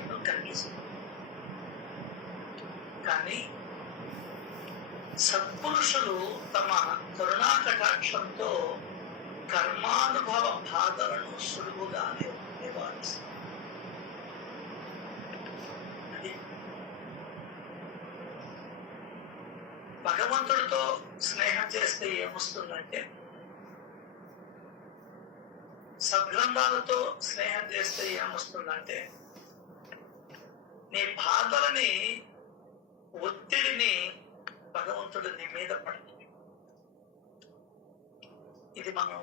మార్గం కనిపిస్తుంది. కానీ సత్పురుషులు తమ కరుణా కటాక్షంతో కర్మానుభవ బాధలను సులువుగా నివారిస్తారు. అది భగవంతుడితో స్నేహం చేస్తే ఏమొస్తుందంటే, సద్గ్రంథాలతో స్నేహం చేస్తే ఏమొస్తుందంటే, నీ బాధలని, ఒత్తిడిని భగవంతుడు నీ మీద పడుతుంది. ఇది మనం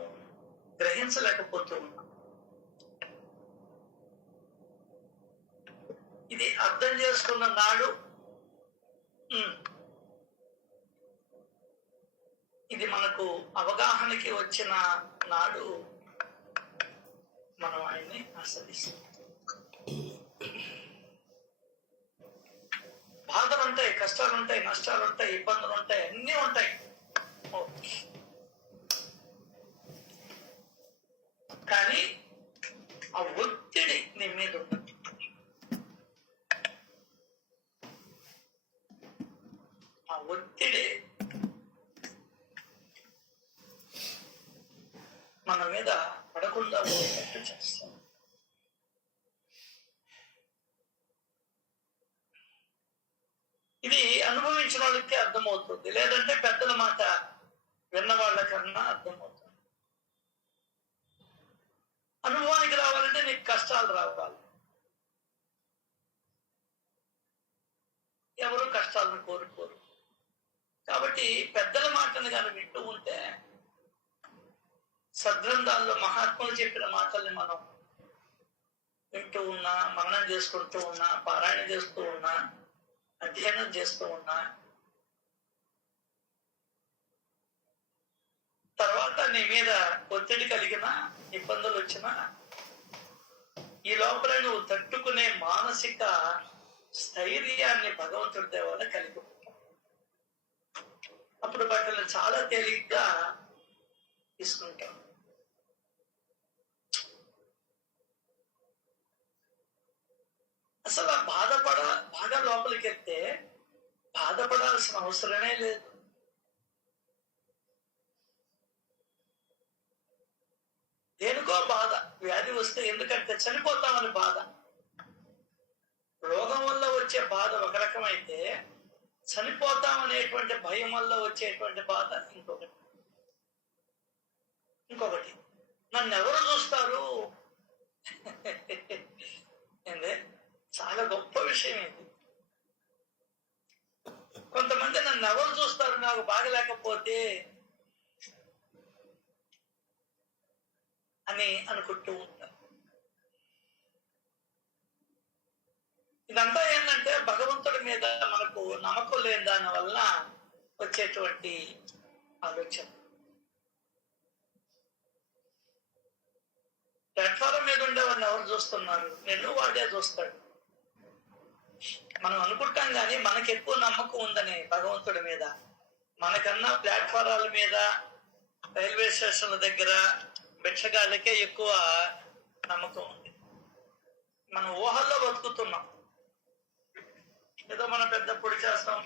గ్రహించలేకపోతూ ఉన్నాం. ఇది అర్థం చేసుకున్న నాడు, ఇది మనకు అవగాహనకి వచ్చిన నాడు మనం ఆయన్ని ఆస్వాదిస్తాం. బాధలు ఉంటాయి, కష్టాలు ఉంటాయి, నష్టాలు ఉంటాయి, ఇబ్బందులు ఉంటాయి, అన్నీ ఉంటాయి. కానీ ఆ ఒత్తిడి నీ మీద ఉంటుంది. ఆ ఒత్తిడి మన మీద పడకుండా పోయేటట్టు చేస్తాం. ఇది అనుభవించిన వాళ్ళకి అర్థమవుతుంది, లేదంటే పెద్దల మాట విన్న వాళ్ళకన్నా అర్థమవుతుంది. అనుభవానికి రావాలంటే నీకు కష్టాలు రావాలి. ఎవరు కష్టాలను కోరుకోరు. కాబట్టి పెద్దల మాటను కానీ వింటూ ఉంటే, సద్గ్రంథాల్లో మహాత్ములు చెప్పిన మాటల్ని మనం వింటూ ఉన్నా, మననం చేసుకుంటూ ఉన్నా, పారాయణ చేస్తూ ఉన్నా, అధ్యయనం చేస్తూ ఉన్నా, తర్వాత నీ మీద ఒత్తిడి కలిగిన, ఇబ్బందులు వచ్చినా, ఈ లోపల నువ్వు తట్టుకునే మానసిక స్థైర్యాన్ని భగవంతుడి దేవాల కలిగి ఉంటావు. అప్పుడు వాటిని చాలా తేలిగ్గా తీసుకుంటాం. అసలు ఆ బాగా లోపలికి వెళ్తే బాధపడాల్సిన అవసరమే లేదు. దేనికో బాధ, వ్యాధి వస్తే ఎందుకంటే చనిపోతామని బాధ. రోగం వల్ల వచ్చే బాధ ఒక రకమైతే, చనిపోతామనేటువంటి భయం వల్ల వచ్చేటువంటి బాధ ఇంకొకటి. నన్ను ఎవరు చూస్తారు? ఏందే చాలా గొప్ప విషయం ఇది. కొంతమంది నన్ను ఎవరు చూస్తారు నాకు బాగలేకపోతే అని అనుకుంటూ ఉంటారు. ఇదంతా ఏంటంటే భగవంతుడి మీద మనకు నమ్మకం లేని దాని వల్ల వచ్చేటువంటి ఆలోచన. ప్లాట్ఫారం మీద ఉండేవాడిని ఎవరు చూస్తున్నారు? నిన్ను వాడే చూస్తాడు. మనం అనుకుంటాం కానీ మనకి ఎక్కువ నమ్మకం ఉందని భగవంతుడి మీద. మనకన్నా ప్లాట్ఫారాల మీద, రైల్వే స్టేషన్ల దగ్గర భిక్షగాళ్ళకే ఎక్కువ నమ్మకం ఉంది. మనం ఊహల్లో బతుకుతున్నాం. ఏదో మనం పెద్ద పొడి చేస్తాం,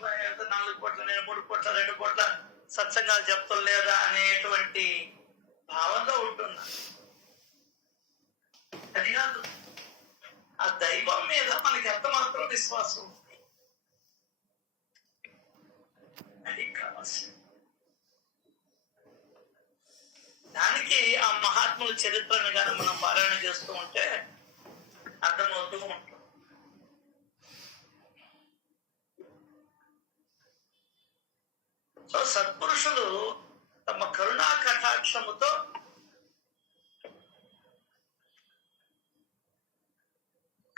4 కోట్ల, నేను 3 కోట్ల, 2 కోట్ల సత్సంగాలు చెప్తాం లేదా అనేటువంటి భావంలో ఉంటున్నా. అది కాదు, ఆ దైవం మీద మనకి ఎంత మాత్రం విశ్వాసం ఉంది, అది కావాల్సింది. దానికి ఆ మహాత్ముల చరిత్రను కానీ మనం పారాయణ చేస్తూ ఉంటే అర్థమవుతూ ఉంటాం. సో సత్పురుషులు తమ కరుణా కటాక్షముతో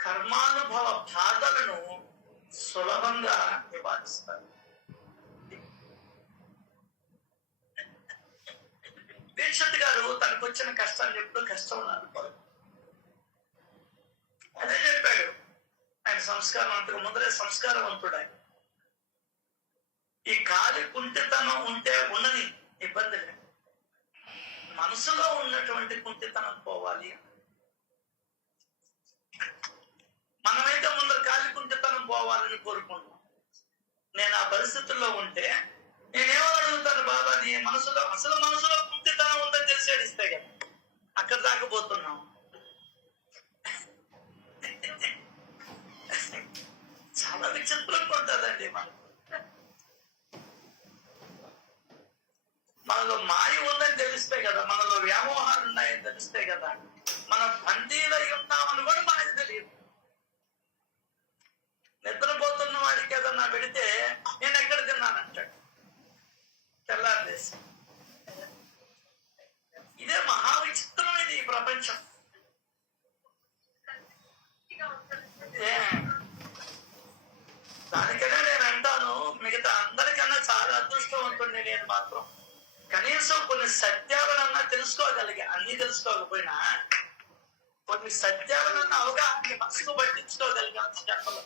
కర్మానుభవ బాధలను సులభంగా నివారిస్తారు. దీక్షిత్ గారు తనకు వచ్చిన కష్టాన్ని ఎప్పుడు కష్టం అనుకోరు. అదే చెప్పాడు. ఆయన సంస్కారవంతుడు, ముందరే సంస్కారవంతుడు. ఆయన ఈ గాలి కుంటితనం ఉంటే ఉన్నది ఇబ్బంది లేదు, మనసులో ఉన్నటువంటి కుంటితనం పోవాలి. మనమైతే పోవాలని కోరుకుంటున్నాను. నేను ఆ పరిస్థితుల్లో ఉంటే నేనేమో అడుగుతాను, బాబా నీ మనసులో మనసులో కుంటితనం ఉందని తెలిసేడిస్తే కదా అక్కడ దాకా పోతున్నాం. చాలా విచిత్రంగా ఉంటుందండి. మనలో మాయ ఉందని తెలిస్తే కదా, మనలో వ్యామోహాలు ఉన్నాయని తెలిస్తే కదా మనం బందీలై ఉన్నామని కూడా మనకి తెలియదు. నిద్రపోతున్న వాడికి ఏదన్నా పెడితే నేను ఎక్కడ తిన్నానంటాడు తెల్లారేసి. ఇదే మహా విచిత్రం ఇది ఈ ప్రపంచం. దానికన్నా నేను అంటాను, మిగతా అందరికన్నా చాలా అదృష్టవంతుడిని నేను మాత్రం. కనీసం కొన్ని సత్యాలనన్నా తెలుసుకోగలిగా, అన్ని తెలుసుకోకపోయినా కొన్ని సత్యాలనన్నా అవగాహన మనసుకు పట్టించుకోగలిగా జన్మలో.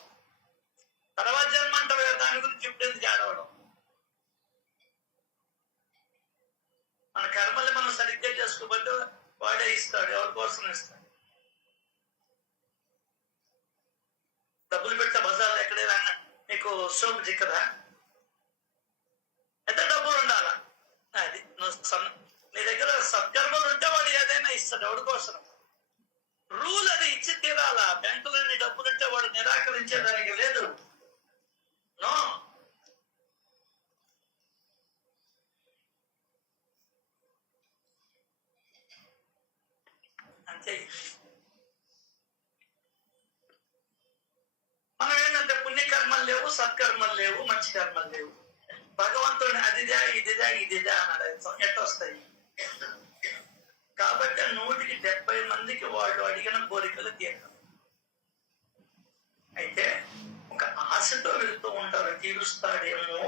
తర్వాత జన్మ అంటే దాని గురించి ఇప్పుడు ఆడవడం. మన కర్మల్ని మనం సరిగ్గా చేసుకోబట్టి వాడే ఇస్తాడు, ఎవరి కోసం ఇస్తాడు. డబ్బులు పెడితే బజార్లో ఎక్కడైనా నీకు సోపు చిక్కదా, ఎంత డబ్బులు ఉండాలా? అది నీ దగ్గర సత్కర్మలు ఉంటే వాడు ఏదైనా ఇస్తాడు, ఎవరి కోసం. రూల్ అది ఇచ్చి తీరాలా. బ్యాంకులో నీ డబ్బులు ఉంటే వాడు నిరాకరించేదానికి లేదు. నో, అంతే. మనం ఏంటంటే పుణ్యకర్మలు లేవు, సత్కర్మలు లేవు, మంచి కర్మలు లేవు. భగవంతుడిని అదిదా ఇదిదా ఇదిదా అన్నాడు, ఎట్లా వస్తాయి? కాబట్టి 170 మందికి వాళ్ళు అడిగిన కోరికలు తీరడం. అయితే ఒక ఆశతో వెళ్తూ ఉంటారు, తీరుస్తాడేమో.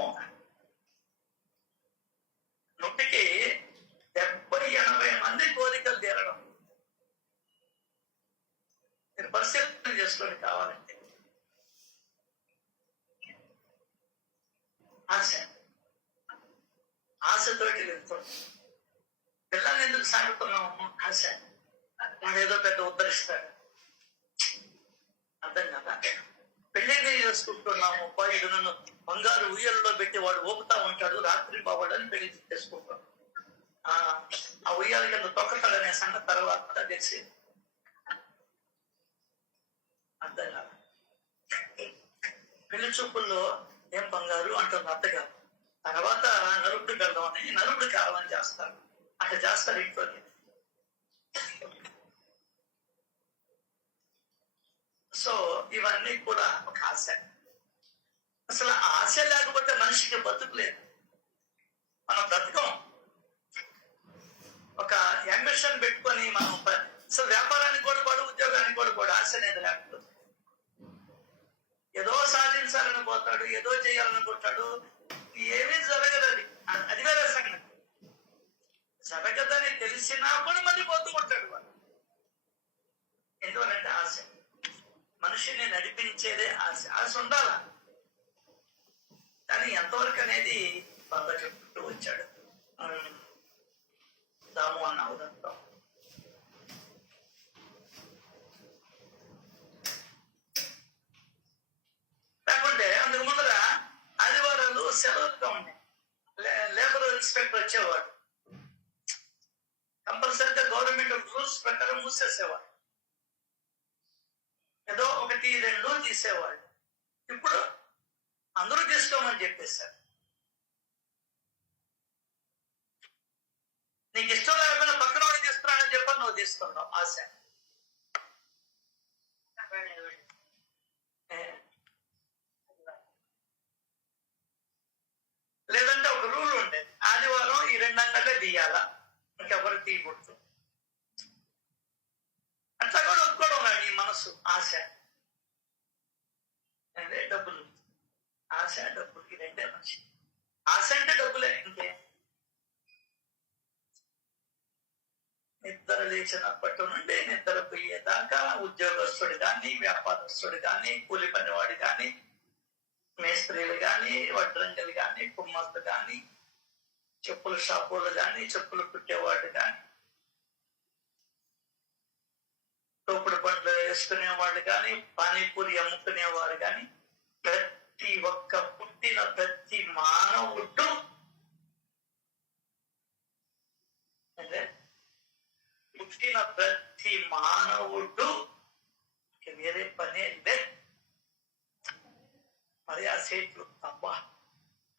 170-80 మంది కోరికలు తీరడం. మీరు పరిశీలన చేసుకోండి కావాలంటే. ఆశతోటి వెళ్తాడు. పిల్లల్ని ఎందుకు సాగుతున్నాము? ఆశ. వాడు ఏదో పెద్ద ఉద్ధరిస్తాడు, అర్థం కదా. పెళ్లిని చేసుకుంటున్నాము, ఇది నన్ను బంగారు ఉయ్యల్లో పెట్టి వాడు ఊపుతా ఉంటాడు, రాత్రి బావాడని పెళ్లి చేసుకుంటాం. ఆ ఉయ్యాల కింద తొక్కతాడనే సంగతి తర్వాత తెలిసి, అర్థం కదా. పెళ్లి చూపుల్లో ఏం బంగారు అంటుంది అత్తగారు. తర్వాత నలుగుడు వెళ్దామని నలుగుడు కావాలని చేస్తారు, అట్లా చేస్తారు ఇంట్లో. సో ఇవన్నీ కూడా ఒక ఆశ. అసలు ఆశ లేకపోతే మనిషికి బతుకులేదు, మనం బ్రతకం. ఒక అంబిషన్ పెట్టుకొని మనం అసలు వ్యాపారానికి కూడా పడు, ఉద్యోగానికి కూడా పడు, ఆశ అనేది లేకపోతే ఏదో సాధించాలని పోతాడు, ఏదో చేయాలనుకుంటాడు, ఏమీ జరగదు. అది వేరే సంగతి. జరగదని తెలిసినా కూడా మళ్ళీ పోతూ ఉంటాడు వాడు. ఎందువలంటే ఆశ. మనిషిని నడిపించేదే ఆశ. ఆశ ఉండాలా, కానీ ఎంతవరకు అనేది బాగా చెప్తూ వచ్చాడు దాము అన్న ఉదంతం. లేకుంటే అందుకు ముందర ఆదివారాలు సెలవులుగా ఉండే లేబర్ ఇన్స్పెక్టర్ వచ్చేవాడు. కంపల్సరీగా గవర్నమెంట్ రూల్స్ ప్రకారం మూసేసేవాడు. ఏదో 1-2 తీసేవాడు. ఇప్పుడు అందరూ తీసుకోమని చెప్పేశారు. నీకు ఇష్టం లేకపోయినా పక్కన వాడికి తీస్తున్నానని చెప్పని నువ్వు తీస్తున్నావు. ఆశ. లేదంటే ఒక రూల్ ఉండేది, ఆదివారం ఈ 2 అంగళ్ళే తీయాలా, ఇంకెవరు తీయకూడదు. అట్లా కూడా ఒప్పుకోవడం నీ మనసు. ఆశ అంటే డబ్బులు, ఆశ డబ్బులు, ఈ రెండే మనిషి. ఆశ అంటే డబ్బులే, ఇంకే. నిద్ర లేచినప్పటి నుండి నిద్ర పోయేదాకా ఉద్యోగస్తుడు కానీ, వ్యాపారస్తుడు కానీ, కూలి పనివాడు కానీ, మేస్త్రీలు కానీ, వడ్రంగలు కానీ, కుమ్మర్లు కానీ, చెప్పుల షాపులు కానీ, చెప్పులు కుట్టేవాడు కానీ, తోపుడు పండ్లు వేసుకునేవాడు కానీ, పానీపూరి అమ్ముకునేవాడు కానీ, ప్రతి ఒక్క పుట్టిన ప్రతి మానవుడు అంటే పుట్టిన ప్రతి మానవుడు వేరే పనే లేదు. మరి ఆ సేట్లు అబ్బా,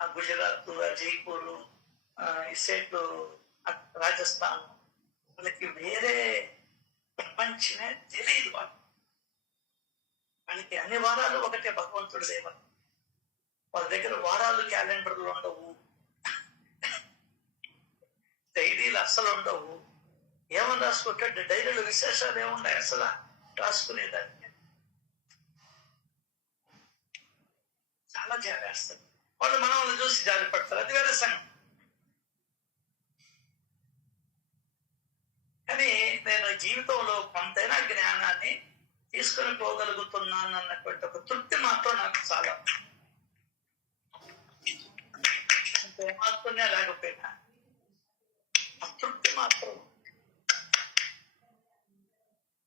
ఆ గుజరాత్, ఆ జైపూర్, ఈ సేట్లు రాజస్థాన్, వాళ్ళకి వేరే ప్రపంచమే తెలియదు. వాళ్ళకి అన్ని వారాలు ఒకటే భగవంతుడి దేవ. వాళ్ళ దగ్గర వారాలు క్యాలెండర్లు ఉండవు, డైరీలు అస్సలు ఉండవు. ఏమని రాసుకుంటే డైరీలు విశేషాలు ఏమున్నాయి అసలు రాసుకునేదాన్ని. చాలా జారేస్తారు వాళ్ళు, మన వాళ్ళని చూసి జారి పడతారు, అది వేరే సంగతి. కానీ నేను జీవితంలో కొంతైనా జ్ఞానాన్ని తీసుకొని పోగలుగుతున్నాను అన్నటువంటి ఒక తృప్తి మాత్రం నాకు చాలా. ఏమాత్రమే లేకపోయినా ఆ తృప్తి మాత్రం.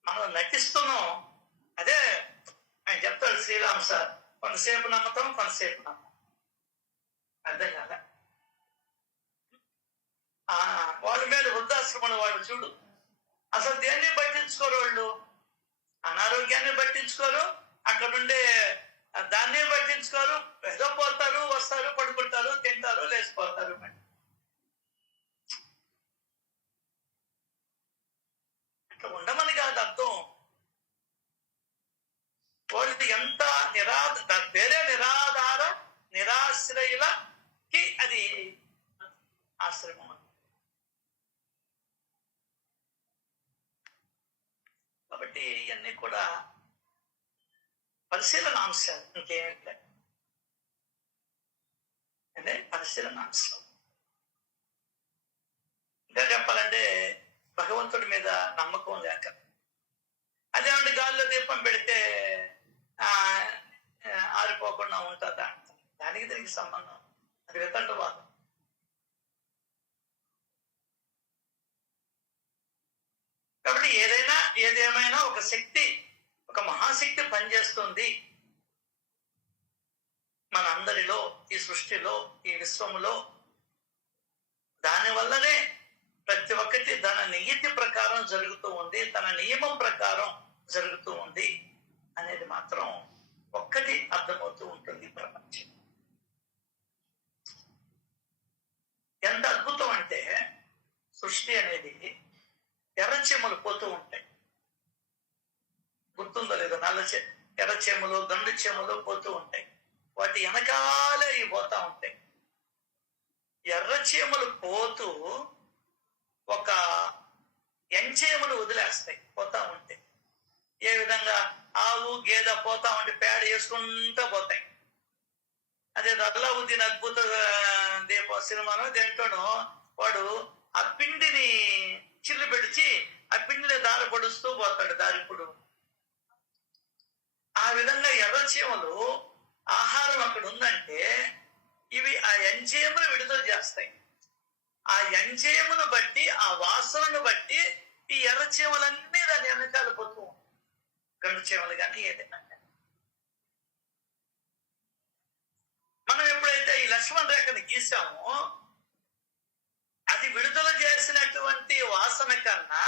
మనం నటిస్తున్నాం, అదే ఆయన చెప్తాడు శ్రీరామ్ సార్, కొంతసేపు నమ్మతాం, కొంతసేపు నమ్మం. అర్థం కదా. వాళ్ళ మీద వృద్ధాశ్రమంలో వాళ్ళు చూడు, అసలు దేన్ని పట్టించుకోరు వాళ్ళు. అనారోగ్యాన్ని పట్టించుకోరు, అక్కడుండే దాన్ని పట్టించుకోరు. ఏదో పోతారు, వస్తారు, పడుకుంటారు, తింటారు, లేచిపోతారు. అట్లా ఉండమని కాదు అర్థం. వాళ్ళు ఎంత వేరే నిరాధార నిరాశ్రయులకి అది ఆశ్రమం. కాబట్టి ఇవన్నీ కూడా పరిశీలన అంశాలు, ఇంకేమీ లేదు. అంటే పరిశీలన అంశం. ఇంకా చెప్పాలంటే భగవంతుడి మీద నమ్మకం లేక, అదేమంటే గాల్లో దీపం పెడితే ఆరిపోకుండా ఉంటుందా? దానికి దీనికి సంబంధం, అది వితండవాదం. కాబట్టి ఏదేమైనా ఒక శక్తి, ఒక మహాశక్తి పనిచేస్తుంది మన అందరిలో, ఈ సృష్టిలో, ఈ విశ్వములో. దానివల్లనే ప్రతి ఒక్కటి తన నియతి ప్రకారం జరుగుతూ ఉంది, తన నియమం ప్రకారం జరుగుతూ ఉంది అనేది మాత్రం ఒక్కటి అర్థమవుతూ ఉంటుంది ప్రపంచం. ఎంత అద్భుతం అంటే సృష్టి అనేది ఎర్రచీమలు పోతూ ఉంటాయి. గుర్తుందో లేదో, ఎర్రచీమలు, గండు చీమలు పోతూ ఉంటాయి. వాటి వెనకాలే ఇవి పోతా ఉంటాయి. ఎర్రచీమలు పోతూ ఒక ఎంచీమలు వదిలేస్తాయి పోతా ఉంటాయి. ఏ విధంగా ఆవు గేదె పోతా ఉంటే పేడ వేసుకుంటూ పోతాయి. అదే అల్లావుద్దీన్ అద్భుత దీప సినిమాలో దేంట్లోనూ వాడు ఆ పిండిని చిల్లు పెడిచి ఆ పిండిని దారి పొడుస్తూ పోతాడు, దారిపుడు. ఆ విధంగా ఎర్రచీమలు ఆహారం అక్కడ ఉందంటే ఇవి ఆ ఎంజైమును విడుదల చేస్తాయి. ఆ ఎంజైమును బట్టి, ఆ వాసనను బట్టి ఈ ఎర్రచీమలన్నీ దాని వెనకాల పోతూ, గండు చీమలు కానీ ఏదైనా. మనం ఎప్పుడైతే ఈ లక్ష్మణ రేఖను గీసామో అది విడుదల చేసినటువంటి వాసన కన్నా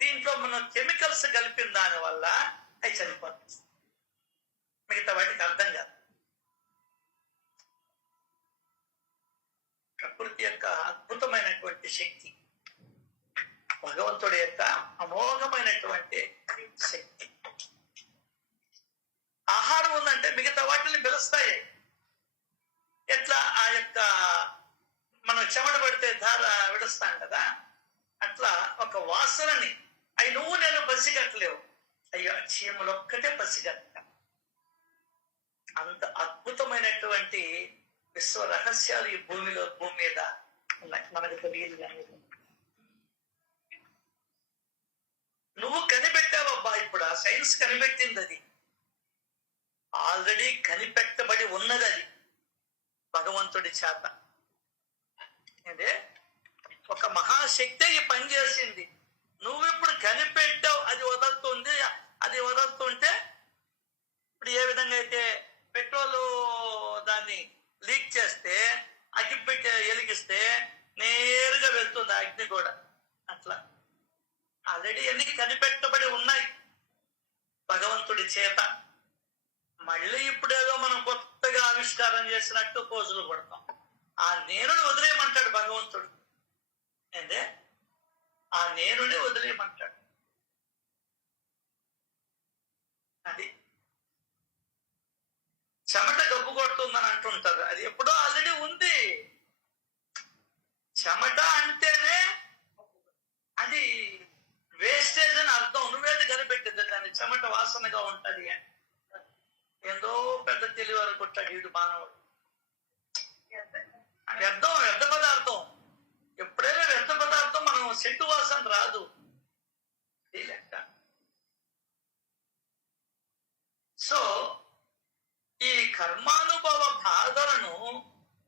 దీంట్లో మనం కెమికల్స్ కలిపిన దాని వల్ల అవి చనిపోతుంది. మిగతా వాటికి అర్థం కాదు. ప్రకృతి యొక్క అద్భుతమైనటువంటి శక్తి, భగవంతుడి యొక్క అమోఘమైనటువంటి శక్తి. ఆహారం ఉందంటే మిగతా వాటిని పిలుస్తాయి. ఎట్లా ఆ యొక్క మనం చెమట పడితే ధార విడుస్తాం కదా, అట్లా ఒక వాసనని అవి నువ్వు నేను పసిగట్టలేవు. అయ్యో చీమలు ఒక్కటే పసిగట్ట. అంత అద్భుతమైనటువంటి విశ్వ రహస్యాలు ఈ భూమి మీద ఉన్నాయి, మనకు తెలియదు. కానీ నువ్వు కనిపెట్టావబ్బా, ఇప్పుడు ఆ సైన్స్ కనిపెట్టింది. అది ఆల్రెడీ కనిపెట్టబడి ఉన్నది, అది భగవంతుడి చేత. అంటే ఒక మహాశక్తి పనిచేసింది. నువ్వు ఇప్పుడు కనిపెట్టావు, అది వదులుతుంది. అది వదులుతుంటే ఇప్పుడు ఏ విధంగా అయితే పెట్రోల్ దాన్ని లీక్ చేస్తే అగ్గి పెట్టి వెలిగిస్తే నేరుగా వెళ్తుంది అగ్ని కూడా. అట్లా ఆల్రెడీ అన్ని కనిపెట్టబడి ఉన్నాయి భగవంతుడి చేత. మళ్ళీ ఇప్పుడేదో మనం కొత్తగా ఆవిష్కారం చేసినట్టు పోజులు పడతాం. ఆ నేనుని వదిలేయమంటాడు భగవంతుడు. ఏందే ఆ నేనుని వదిలేయమంటాడు. అది చెమట గబ్బు కొడుతుందని అంటుంటారు. అది ఎప్పుడో ఆల్రెడీ ఉంది. చెమట అంటేనే అది వేస్టేజ్ అని అర్థం. నువ్వేది కనిపెట్టింది దాన్ని చెమట వాసనగా ఉంటది అని. ఎంతో పెద్ద తెలివి వరకు కొట్టాడు వీడు మానవుడు. వ్యర్థం, వ్యర్థ పదార్థం. ఎప్పుడైనా వ్యర్థ పదార్థం మనం సెంటు వాసన రాదు. ఇది లెక్క. సో ఈ కర్మానుభవ బాధలను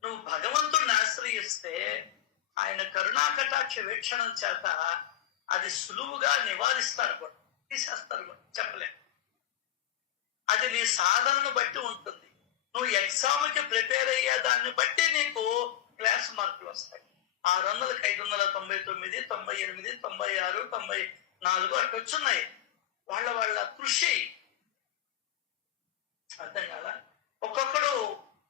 నువ్వు భగవంతుడిని ఆశ్రయిస్తే ఆయన కరుణా కటాక్ష వీక్షణం చేత అది సులువుగా నివారిస్తాడు కూడా, తీసేస్తాడు కూడా, చెప్పలేము. అది నీ సాధనను బట్టి ఉంటుంది. నువ్వు ఎగ్జామ్కి ప్రిపేర్ అయ్యే దాన్ని బట్టి నీకు క్లాస్ మార్కులు వస్తాయి. 600కి 599, 98, 96, 94 అట్లా వచ్చున్నాయి. వాళ్ళ కృషి అర్థం కాదా? ఒక్కొక్కడు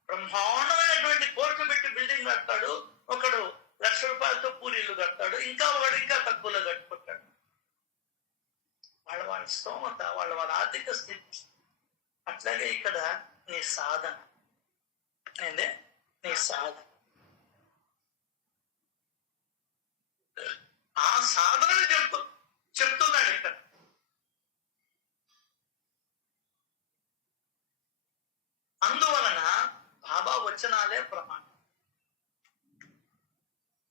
బ్రహ్మాండమైనటువంటి కోట్లు పెట్టి బిల్డింగ్ కడతాడు, ఒకడు ₹1,00,000 పూరీలు కడతాడు, ఇంకా ఒకడు ఇంకా తక్కువలో కట్టుకుంటాడు. వాళ్ళ స్తోమత, వాళ్ళ ఆర్థిక స్థితి. అట్లాగే ఇక్కడ నీ సాధన ఏందే, నీ సాధన, ఆ సాధనని చెప్తున్నాడు ఇక్కడ. అందువలన బాబా వచనాలే ప్రమాణం.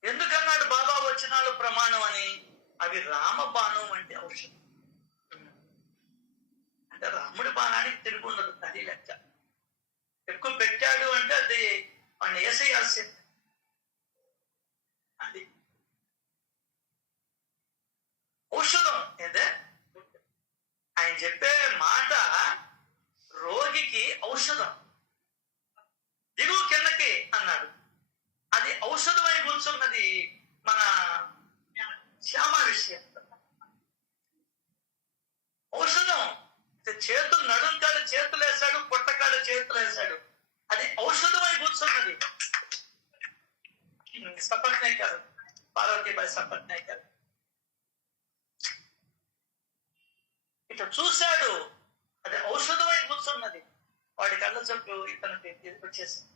ఎందుకన్నాడు బాబా వచనాలు ప్రమాణం అని? అవి రామబాణం అంటే ఔషధం. అంటే రాముడి బాణానికి తిరిగి ఉండదు. అది లెక్క. ఎక్కువ పెట్టాడు అంటే అది వాడిని వేసేయాల్సింది. అది ఔషధం. ఏదే ఆయన చెప్పే మాట రోగికి ఔషధం. దిగు కిందకి అన్నాడు. అది ఔషధమై కూర్చున్నది మన శ్యామ విషయం. ఔషధం. చేతులు నడుంకాడు చేతులు వేశాడు, పొట్టకాడు చేతులు వేశాడు. అది ఔషధమై కూర్చున్నది. సపట్నే కాదు, పార్వతీబాయి సపట్నే కాదు. ఇట్లా చూశాడు, అది ఔషధమై కూర్చున్నది. వాడి కళ్ళ చొప్పు ఇతనికి వచ్చేసింది.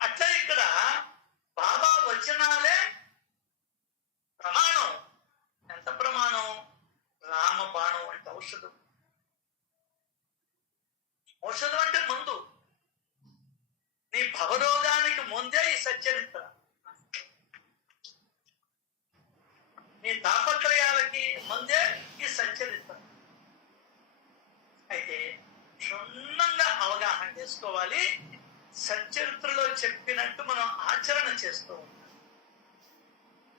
అట్లా ఇక్కడ బాబా వచనాలే ప్రమాణం. ఎంత ప్రమాణం? రామబాణం అంటే ఔషధం. ఔషధం అంటే మందు. నీ భవరోగానికి ముందే ఈ సచ్చరిత్ర, నీ తాపత్రయాలకి ముందే ఈ సచ్చరిత్ర. అయితే క్షుణ్ణంగా అవగాహన చేసుకోవాలి. సచ్చరిత్రలో చెప్పినట్టు మనం ఆచరణ చేస్తూ ఉంటాం.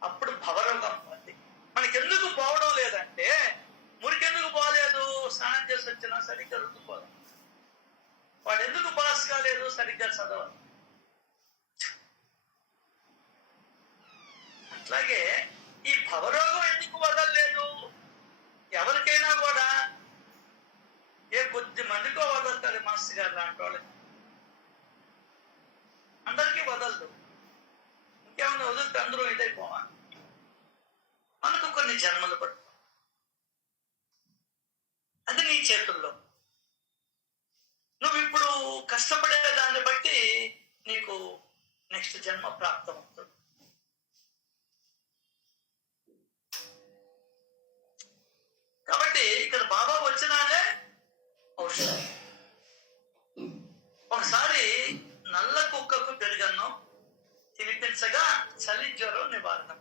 అప్పుడు భవరోగం పోతుంది. మనకెందుకు పోవడం లేదంటే, మురికెందుకు పోలేదు? స్నానం చేసి వచ్చినా సరిగ్గా రుద్దుకోదు. వాడు ఎందుకు పాస్ కాలేదు? సరిగ్గా చదవాలి. అట్లాగే ఈ భవరోగం ఎందుకు వదలలేదు? ఎవరికైనా కూడా కొద్ది మందికో వదలుతుంది మాస్టర్ గారు లాంటి వాళ్ళకి. అందరికీ వదలదు. ఇంకేమన్నా వదిలితే అందరూ ఇదైపోవా? మనకు కొన్ని జన్మలు పట్టు. అది నీ చేతుల్లో. నువ్వు ఇప్పుడు కష్టపడే దాన్ని బట్టి నీకు నెక్స్ట్ జన్మ ప్రాప్తం అవుతుంది. కాబట్టి ఇక్కడ బాబా వచనాలే ఔషధం. ఒకసారి నల్ల కుక్కకు పెరుగన్నం తినిపించగా చలి జ్వరం నివారణ.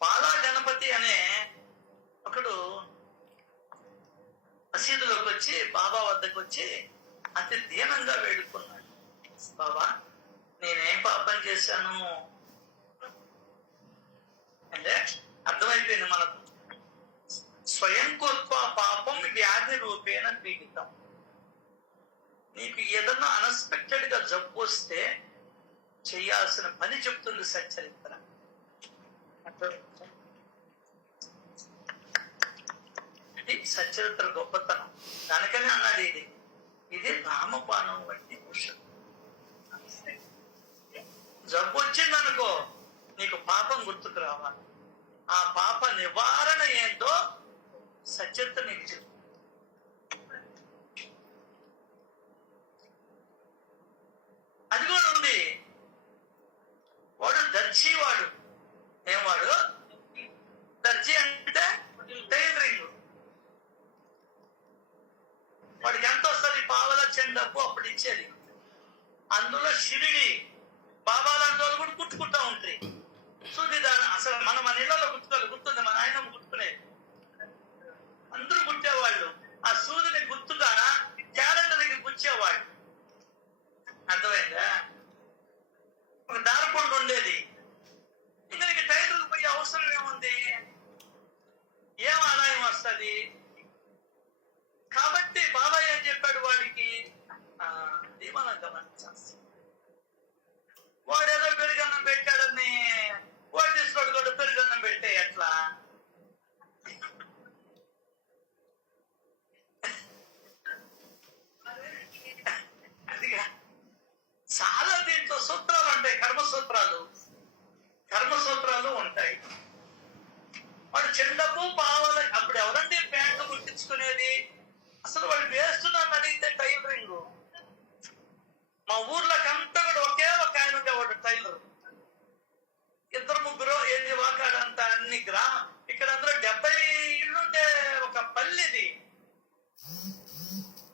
బాలా గణపతి అనే ఒకడు మసీదులోకి వచ్చి బాబా వద్దకు వచ్చి అతి దీనంగా వేడుకున్నాడు. బాబా, నేనేం పాపం చేశాను అంటే అర్థమైపోయింది మనకు. వ్యాధి రూపేణ పీడితం. నీకు ఏదన్నా అన్ఎక్స్పెక్టెడ్ గా జబ్బు వస్తే చేయాల్సిన పని చెప్తుంది సచ్చరిత్ర. ఇది సచ్చరిత్ర గొప్పతనం. దానికనే అన్నాడు ఇది రామబాణం వంటి ఔషధం. జబ్బు వచ్చిందనుకో నీకు పాపం గుర్తుకు రావాలి. ఆ పాప నివారణ ఏంటో సచ్చరిత్ర నీకు చెప్తుంది. అది కూడా ఉంది. వాడు దర్జీ, వాడు ఏం వాడు దర్జీ అంటే టైలరింగ్. వాడికి ఎంత వస్తుంది? పావలచ్చని డబ్బు అప్పుడు ఇచ్చేది. అందులో షిరిడి బాబాలంటి వాళ్ళు కూడా కుట్టుకుంటా ఉంటాయి. సూదిదాన అసలు మన ఇళ్లలో గుర్తుకోవాలి. గుర్తుంది, మన ఆయన గుర్తుకునేది. అందరూ గుట్టేవాళ్ళు. ఆ సూదిని గుర్తుగా క్యాలెండర్కి గుచ్చేవాళ్ళు. అర్థమైందా? ఒక దారపండు ఉండేది. ఇంకా నీకు టైలర్కి పోయే అవసరం ఏముంది? ఏం ఆదాయం వస్తుంది? కాబట్టి బాబాయ్ ఏం చెప్పాడు వాడికి? మనం గమనించాల్సి, వాడేదో పెరుగన్నం పెట్టాడని వాడు తీసుకోడు కూడా పెరుగన్నం పెట్టే ఎట్లా? అదిగా చాలా దీంట్లో సూత్రాలు ఉంటాయి, కర్మసూత్రాలు ఉంటాయి. వాడు చెండపు పావల అప్పుడు ఎవరంటే ప్యాంటు కుట్టించుకునేది? అసలు వాడు వేస్తున్నాను అడిగితే టైలరింగ్. మా ఊర్లోకంతా కూడా ఒకే ఒక ఆయన ఉండేవాడు టైలర్. 2-3 ఏంటి వాకాడంత అన్ని గ్రామం. ఇక్కడ అందరూ 70 ఇళ్ళుండే ఒక పల్లెది.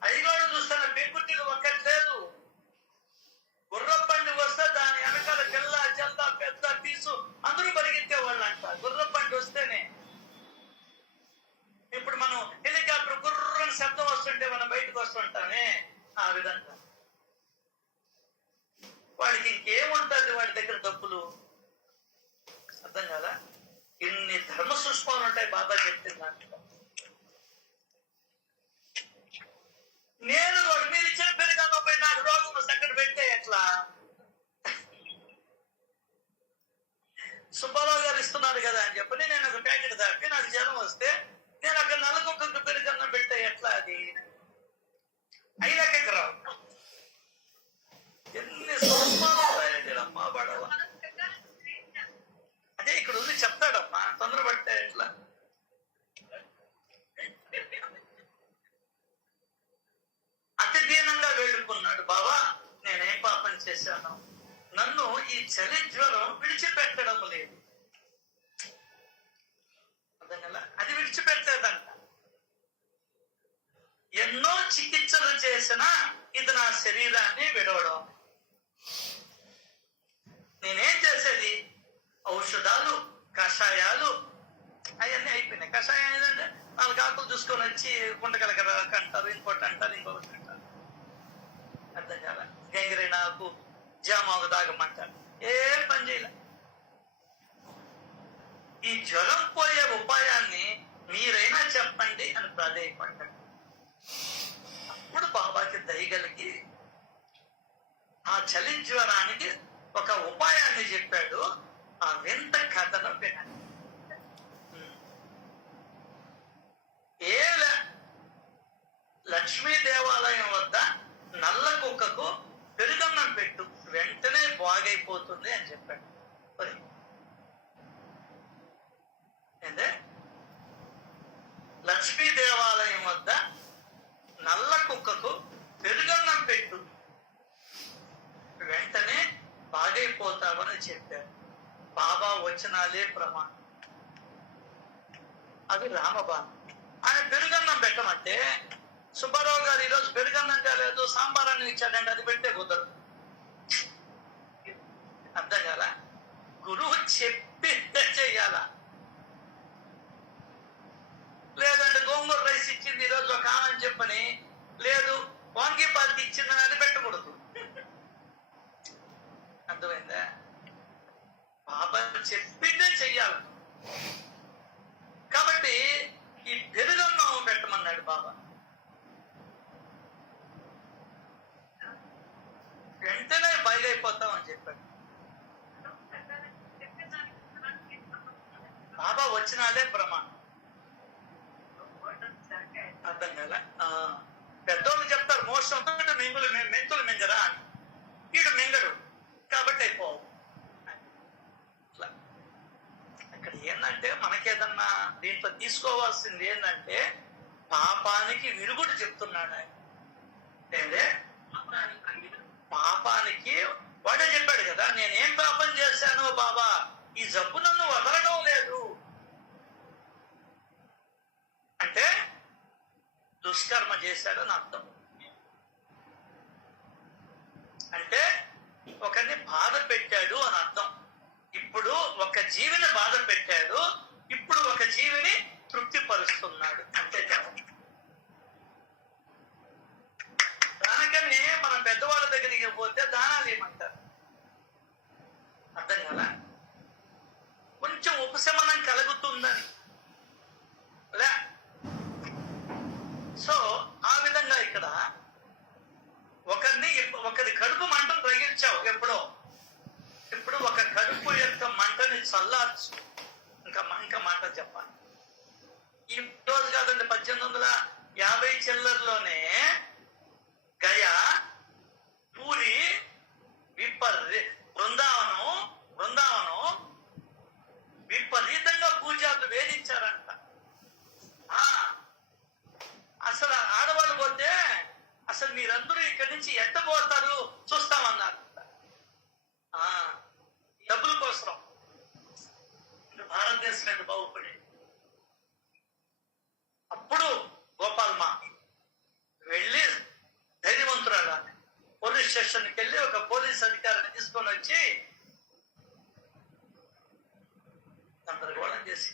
అడిగాడు చూస్తాను పెంకుటిలు ఒక్కట్లేదు. గుర్రబండి వస్తే దాని వెనకాల జల్లా పెద్ద పీసు అందరూ పరిగెత్తేవాళ్ళు అంట. గుర్రబండి వస్తేనే. ఇప్పుడు మనం హెలికాప్టర్ గుర్రని శబ్దం వస్తుంటే మనం బయటకు వస్తుంటామే, ఆ విధంగా. వాడికి ఇంకేముంటుంది వాడి దగ్గర డబ్బులు? అర్థం కదా? ఇన్ని ధర్మ సూక్ష్మాలు ఉంటాయి బాబా చెప్తే. నేను మీరు ఇచ్చిన పెరుగన్న పోయి నాకు రోగం అక్కడ పెట్టే ఎట్లా? సుబ్బారావు గారు ఇస్తున్నారు కదా అని చెప్పని నేను ఒక ప్యాకెట్ దాపి నాకు జ్వరం వస్తే నేను అక్కడ నలుగురికి పెరుగన్న పెట్టే ఎట్లా? అది అయినాక రావు. ఎన్ని సూక్ష్మాలు ఉంటాయండి అమ్మా పడవ. అదే ఇక్కడ ఉంది చెప్తాడమ్మా, తొందరపడితే ఎట్లా? అతి దీనంగా వేడుకున్నాడు, బాబా నేనేం పాపం చేశాను? నన్ను ఈ చలి జ్వరం విడిచిపెట్టడం లేదు. అది విడిచిపెట్టలేదంట. ఎన్నో చికిత్సలు చేసినా ఇది నా శరీరాన్ని విడవడం. నేనేం చేసేది? ఔషధాలు, కషాయాలు అవన్నీ అయిపోయినాయి. కషాయం ఏంటంటే 4 ఆకులు చూసుకొని వచ్చి గుంటకలకరాకు అంటారు, ఇంకోటి అంటారు, ఇంకొకటి అంటారు. అర్థం కాల. గంగిరేణ ఆకు జామాకు తాగమంటారు. ఏం పని చేయలే. ఈ జ్వరం పోయే ఉపాయాన్ని మీరైనా చెప్పండి అని ప్రాధేయపడ్డాడు. అప్పుడు బాబాకి దయగలిగి ఆ చలి జ్వరానికి ఒక ఉపాయాన్ని చెప్పాడు. ఆ వింత కథను వినండి. లక్ష్మీ దేవాలయం వద్ద నల్ల కుక్కకు పెరుగన్నం పెట్టు, వెంటనే బాగైపోతుంది అని చెప్పాడు. అంటే లక్ష్మీ దేవాలయం వద్ద నల్ల కుక్కకు పెరుగన్నం పెట్టు, వెంటనే బాగైపోతావని చెప్పారు. బాబా వచనాలే ప్రమాణం. అది రామబాణం. ఆయన పెరుగన్నం పెట్టమంటే సుబ్బారావు గారు ఈరోజు పెరుగన్నం చేయలేదు, సాంబార్ అన్నం ఇచ్చాడంటే అది పెట్టే కుదరదు. అర్థం కాల. గురువు చెప్పి చెయ్యాలా? లేదంటే గోంగూర రైస్ ఇచ్చింది ఈరోజు ఒక ఆమె చెప్పని, లేదు వాంగి పాలకి ఇచ్చిందని అది పెట్టకూడదు. అర్థమైందా? బాబా చెప్పిందే చెయ్యాలి. కాబట్టి ఈ పెరుగన్నం పెట్టమన్నాడు. అన్నాడు బాబా. వెంటనే బయలుపోతాం అని చెప్పాడు. బాబా వచ్చినాడే ప్రమాణం. అర్థం కదా? పెద్దోళ్ళు చెప్తారు మోసం మెంతులు మింగరా అని. వీడు మింగడు కాబట్టి అయిపోవు. ఇక్కడ ఏంటంటే మనకేదన్నా దీంట్లో తీసుకోవాల్సింది ఏంటంటే పాపానికి విరుగుడు చెప్తున్నాడు ఆయన. ఏంటే పాపానికి వాడే చెప్పాడు కదా, నేనేం పాపం చేశాను బాబా, ఈ జబ్బు నన్ను వదలడం లేదు అంటే దుష్కర్మ చేశాడని అర్థం. అంటే ఒకరిని బాధ పెట్టాడు అని అర్థం. ఇప్పుడు ఒక జీవిని బాధ పెట్టాడు, ఇప్పుడు ఒక జీవిని తృప్తిపరుస్తున్నాడు అంతే కదా. దానికని మనం పెద్దవాళ్ళ దగ్గరికి పోతే దానాలు ఏమంటారు అర్థం కదా, కొంచెం ఉపశమనం కలుగుతుందని. సో ఆ విధంగా ఇక్కడ ఒకరి కడుపు మంటను తగిలించావు ఎప్పుడో, ఇప్పుడు ఒక కడుపు యొక్క మంటని చల్లార్చు. ఇంకా మాట చెప్పాలి. ఈ రోజు కాదండి, 1850 చిల్లర్లోనే గయా, పూరి, బృందావనం విపరీతంగా పూజారులు వేధించారంట. అసలు ఆడవాళ్ళు పోతే అసలు మీరందరూ ఇక్కడి నుంచి ఎట్టబోతారు చూస్తామన్నారు. డబ్బుల కోసం భారతదేశం మీద బాగుపడి. అప్పుడు గోపాల్మా వెళ్ళి ధైర్యవంతురాలు పోలీస్ స్టేషన్కి వెళ్ళి ఒక పోలీస్ అధికారిని తీసుకొని వచ్చి గందరగోళం చేసి,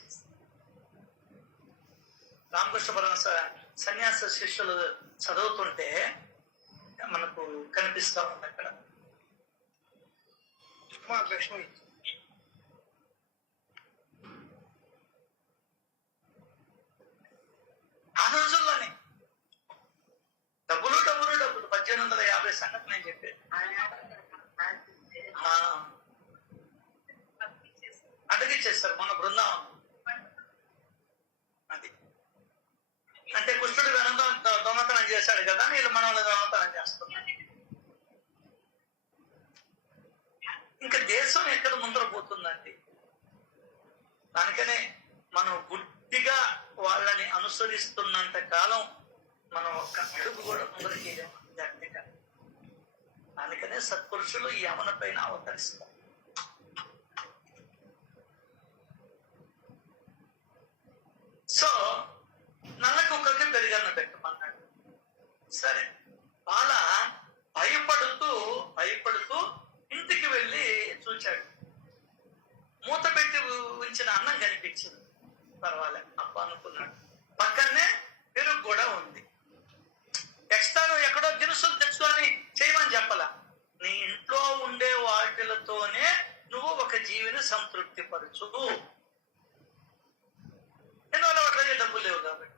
రామకృష్ణ పరమహంస సన్యాస శిష్యులు చదువుతుంటే మనకు కనిపిస్తా ఉంది అక్కడ. లక్ష్మి ఆ రోజుల్లోనే డబ్బులు 1850 సంగతి నేను చెప్పాను. అడిగిచ్చేస్తారు మన బృందావనం. అది అంటే కృష్ణుడు దొంగతనం చేశాడు కదా, వీళ్ళు మనల్ని దొంగతనం చేస్తున్నారు. ఇంకా దేశం ఎక్కడ ముందర పోతుందండి. దానికనే మనం గుడ్డిగా వాళ్ళని అనుసరిస్తున్నంత కాలం మనం ఒక్క అడుగు కూడా ముందరికి గట్టిగా. దానికనే సత్పురుషులు ఈ యవన పైన అవతరిస్తారు. సో నల్ల కుక్కకి పెరుగన్న పెట్టమన్నాడు. సరే, బాల భయపడుతూ ఇంటికి వెళ్ళి చూచాడు. మూత పెట్టి ఉంచిన అన్నం కనిపించింది. పర్వాలే అప్ప అనుకున్నాడు. పక్కనే పెరుగు కూడా ఉంది. ఎక్స్ట్రా ఎక్కడో దినుసులు తెచ్చుకొని చేయమని చెప్పలా. నీ ఇంట్లో ఉండే వాటిలతోనే నువ్వు ఒక జీవిని సంతృప్తి పరచు. ఎందువల్ల అట్లా డబ్బులు లేవు కాబట్టి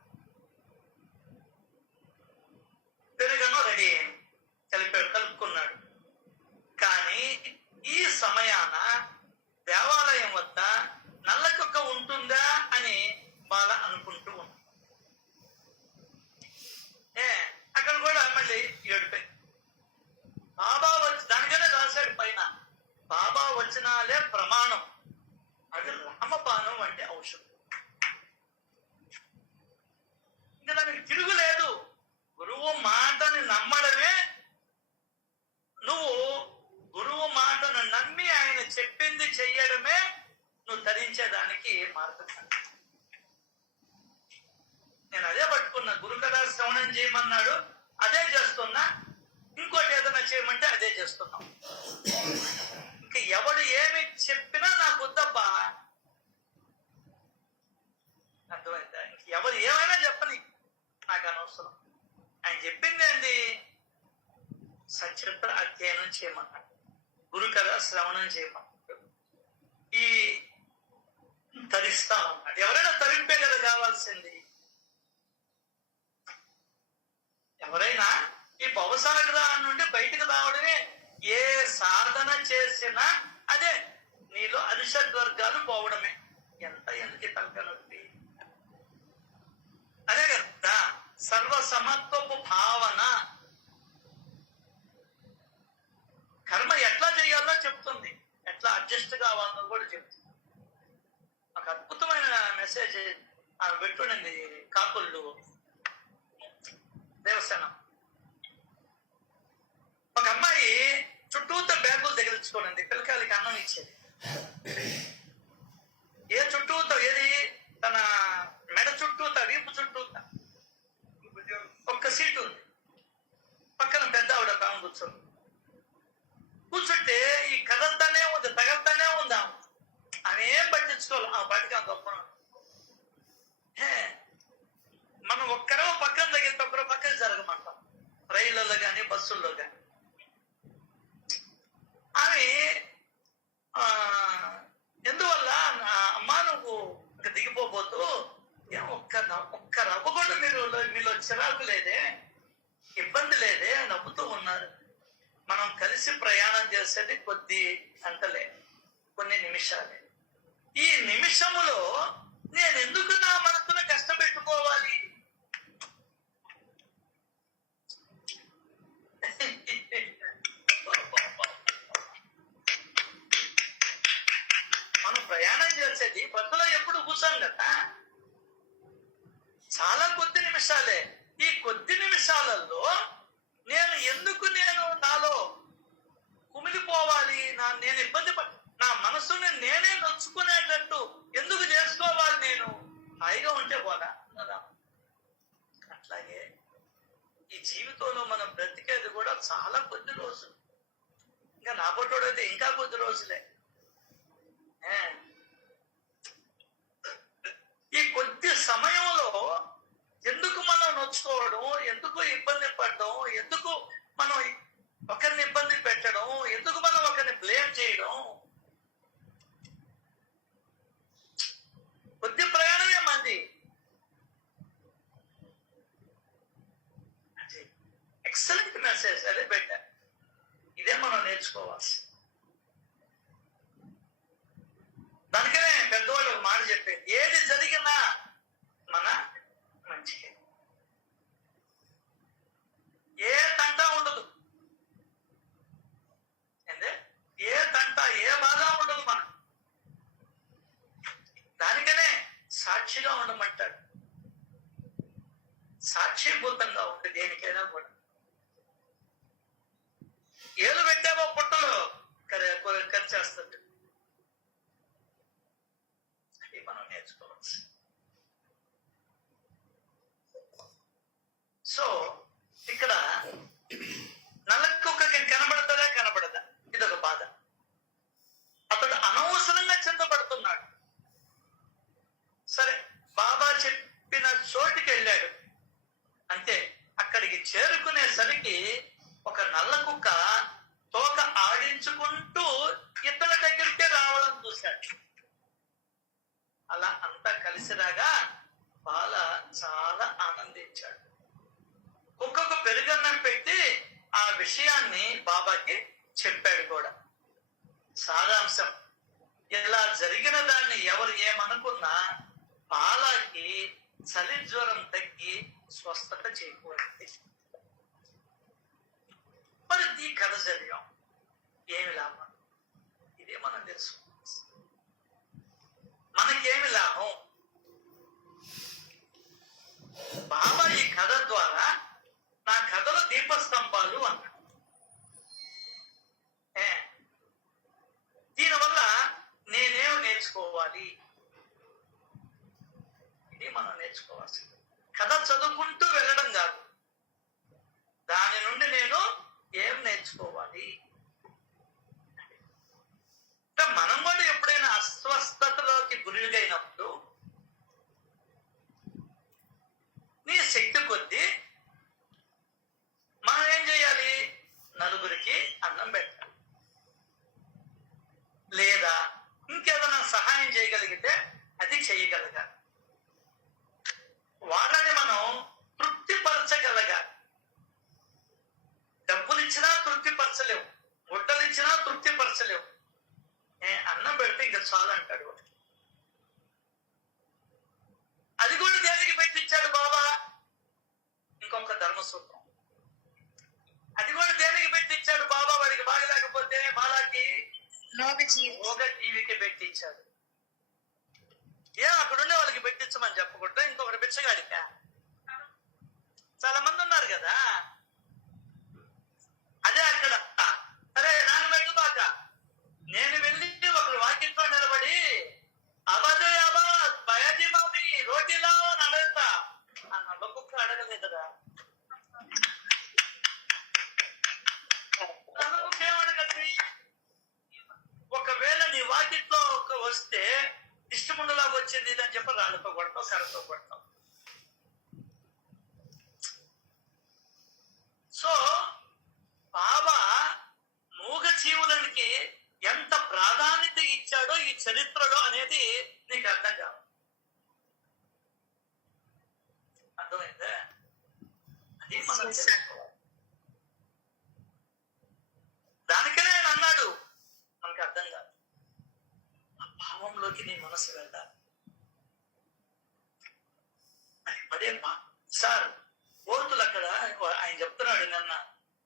పెరుగను రెడీ అయింది, కలుపుకున్నాడు. కానీ ఈ సమయాన దేవాలయం వద్ద నల్ల కుక్క ఉంటుందా అని బాల అనుకుంటూ ఉంది. అక్కడ కూడా మళ్ళీ ఏడుపై బాబా వచ్చి దానికనే రాశాడు పైన, బాబా వచనాలే ప్రమాణం, అది రామబాణం వంటి ఔషధం. ఇంకా దానికి తిరుగులేదు. గురువు మాటని నమ్మడమే, నువ్వు గురువు మాటను నమ్మి ఆయన చెప్పింది చెయ్యడమే నువ్వు ధరించేదానికి మార్గం. నేను అదే పట్టుకున్నా. గురుకథ శ్రవణం చేయమన్నాడు, అదే చేస్తున్నా. ఇంకోటి ఏదైనా చేయమంటే అదే చేస్తున్నాం. ఇంకా ఎవడు ఏమి చెప్పినా నాకు వద్దబ్బా. అర్థమైందా? ఎవరు ఏమైనా చెప్పని నాకు అనవసరం. ఆయన చెప్పింది ఏంటి? సచరిత్ర అధ్యయనం చేయమన్నాడు, గురుకథ శ్రవణం చేయమన్నాడు, ఈ తరిస్తామన్నాడు. ఎవరైనా తరింపే కదా కావాల్సింది. ఎవరైనా ఈ భవసాగరం నుండి బయటకు రావడమే ఏ సాధన చేసినా అదే, నీలో అరిషడ్ వర్గాలు పోవడమే. ఎందుకు తలకనొప్పి? అదే కదా సర్వసమత్వపు భావన. కర్మ ఎట్లా చేయాలో చెప్తుంది, ఎట్లా అడ్జస్ట్ కావాలో కూడా చెప్తుంది. ఒక అద్భుతమైన మెసేజ్ ఆమె పెట్టుండింది కాకుళ్ళు దేవస్థానం. ఒక అమ్మాయి చుట్టూతో బ్యాగులు తగిలించుకోండి, పిల్లకాయలకి అన్నం ఇచ్చేది. ఏ చుట్టూతో, ఏది తన మెడ చుట్టూత, వీపు చుట్టూత ఒక్క సీటు ఉంది. పక్కన పెద్ద ఆవిడ తాము కూర్చుంటే ఈ కదలతానే ఉంది, తగలతానే ఉంది. ఆమె ఏం పట్టించుకోవాలి, ఆ బయటకి అంత గొప్ప. మనం ఒక్కరో పక్కన తగిలితే ఒక్కరో పక్కన జరగమంటాం, రైళ్లలో కానీ బస్సుల్లో కానీ. ఆమె ఎందువల్ల అమ్మా నువ్వు ఇంకా దిగిపోబోతూ ఒక్క రవ్వ కూడా మీలో చిరాకు లేదే, ఇబ్బంది లేదే, నవ్వుతూ ఉన్నారు. మనం కలిసి ప్రయాణం చేసేది కొద్ది గంటలే, కొన్ని నిమిషాలే. ఈ నిమిషములో నేను ఎందుకు నా మనసును కష్టపెట్టుకోవాలి? మనం ప్రయాణం చేసేది బస్సులో ఎప్పుడు కూర్చోం కదా, చాలా కొద్ది నిమిషాలే. ఈ కొద్ది నిమిషాలలో నేను నాలో కుమిలిపోవాలి, నేను ఇబ్బంది నా మనసుని నేనే నొచ్చుకునేటట్టు ఎందుకు చేసుకోవాలి? నేను హాయిగా ఉంటే పోదా కదా. అట్లాగే ఈ జీవితంలో మనం బ్రతికేది కూడా చాలా కొద్ది రోజులు. ఇంకా నా పొట్టోడైతే ఇంకా కొద్ది రోజులే. ఈ కొద్ది సమయంలో ఎందుకు మనం నొచ్చుకోవడం, ఎందుకు ఇబ్బంది పడడం, ఎందుకు మనం ఒకరిని ఇబ్బంది పెట్టడం, ఎందుకు మనం ఒకరిని బ్లేమ్ చేయడం? కొద్ది ప్రయాణమే మంది. ఎక్సలెంట్ మెసేజ్ అదే పెట్టారు. ఇదే మనం నేర్చుకోవాలి. దానికనే పెద్దవాళ్ళు ఒక మాట చెప్పేది, ఏది జరిగినా మన మంచిగా, ఏ తంట ఉండదు, ఏ తంట ఏ బాధ ఉండదు మనం. దానికనే సాక్షిగా ఉండమంటాడు. సాక్షిభూతంగా ఉంటుంది దేనికైనా కూడా. ఏలు పెట్టావో పుట్టలో ఖర్చేస్తుంది. అది మనం నేర్చుకోవచ్చు. సో ఇక్కడ నల్లకుక్కకి కనబడతారా కనబడదా, ఇదొక బాధ. అతడు అనవసరంగా చింతపడుతున్నాడు. సరే, బాబా చెప్పిన చోటికి వెళ్ళాడు. అంతే, అక్కడికి చేరుకునేసరికి ఒక నల్ల కుక్క తోక ఆడించుకుంటూ ఇతర దగ్గరికే రావడం చూశాడు. అలా అంతా కలిసి రాగా బాల చాలా ఆనందించాడు. కుక్కకు పెరుగన్నం పెట్టి ఆ విషయాన్ని బాబాకి చెప్పాడు కూడా. సారాంశం, ఇలా జరిగిన దాన్ని ఎవరు ఏమనుకున్నా బాలకి చలి జ్వరం తగ్గి స్వస్థత చేకూరింది. మరి ఈ కథ చదివాం, ఏమి లాభం? ఇదే మనం తెలుసుకోవాలి. మనకేమి లాభం? బాబా ఈ కథ ద్వారా నా కథలో దీపస్తంభాలు అన్నాడు. దీనివల్ల నేనేం నేర్చుకోవాలి? ఇది మనం నేర్చుకోవాల్సింది. కథ చదువుకుంటూ వెళ్ళడం కాదు, దాని నుండి నేను ఏం నేర్చుకోవాలి? మనం కూడా ఎప్పుడైనా అస్వస్థతలోకి గురిగైనప్పుడు నీ శక్తి కొద్దీ మనం ఏం చేయాలి? నలుగురికి అన్నం పెట్టాలి, లేదా ఇంకేదైనా సహాయం చేయగలిగితే అది చేయగలగాలి. వాళ్ళని మనం తృప్తిపరచగలిగితే మూగ జీవికి పెట్టించాడు. అక్కడ ఉండే వాళ్ళకి పెట్టించమని చెప్పకుండా ఇంకొకటి బిచ్చగాడిక? చాలా మంది ఉన్నారు కదా. అదే అక్కడ అరే నాన్న పెట్టుబాక, నేను వెళ్ళి ఒకరు వాకిట్లో నిలబడి అబదే అబా బయాజీ బాబీ రోటీలా అని అడుగుతా అన్న ఒక్కొక్క అడగలేదు కదా. ఏమడగద్ది? ఒకవేళ నీ వాకిట్లో వస్తే ఇష్టముండలాగా వచ్చింది అని చెప్పి రాళ్ళతో కొడతావు, కర్రతో కొడతావు. సో బాబా మూగ జీవులకి ఎంత ప్రాధాన్యత ఇచ్చాడో ఈ చరిత్రలో అనేది నీకు అర్థం కావాలి. అర్థమైందా? అది మనం తెలుసుకోవాలి. దానికనే ఆయన అన్నాడు, మనకు అర్థం కాదు. ఆ భావంలోకి నీ మనసు వెళ్ళాలి. అదే సార్ కోర్టులు అక్కడ ఆయన చెప్తున్నాడు, నిన్న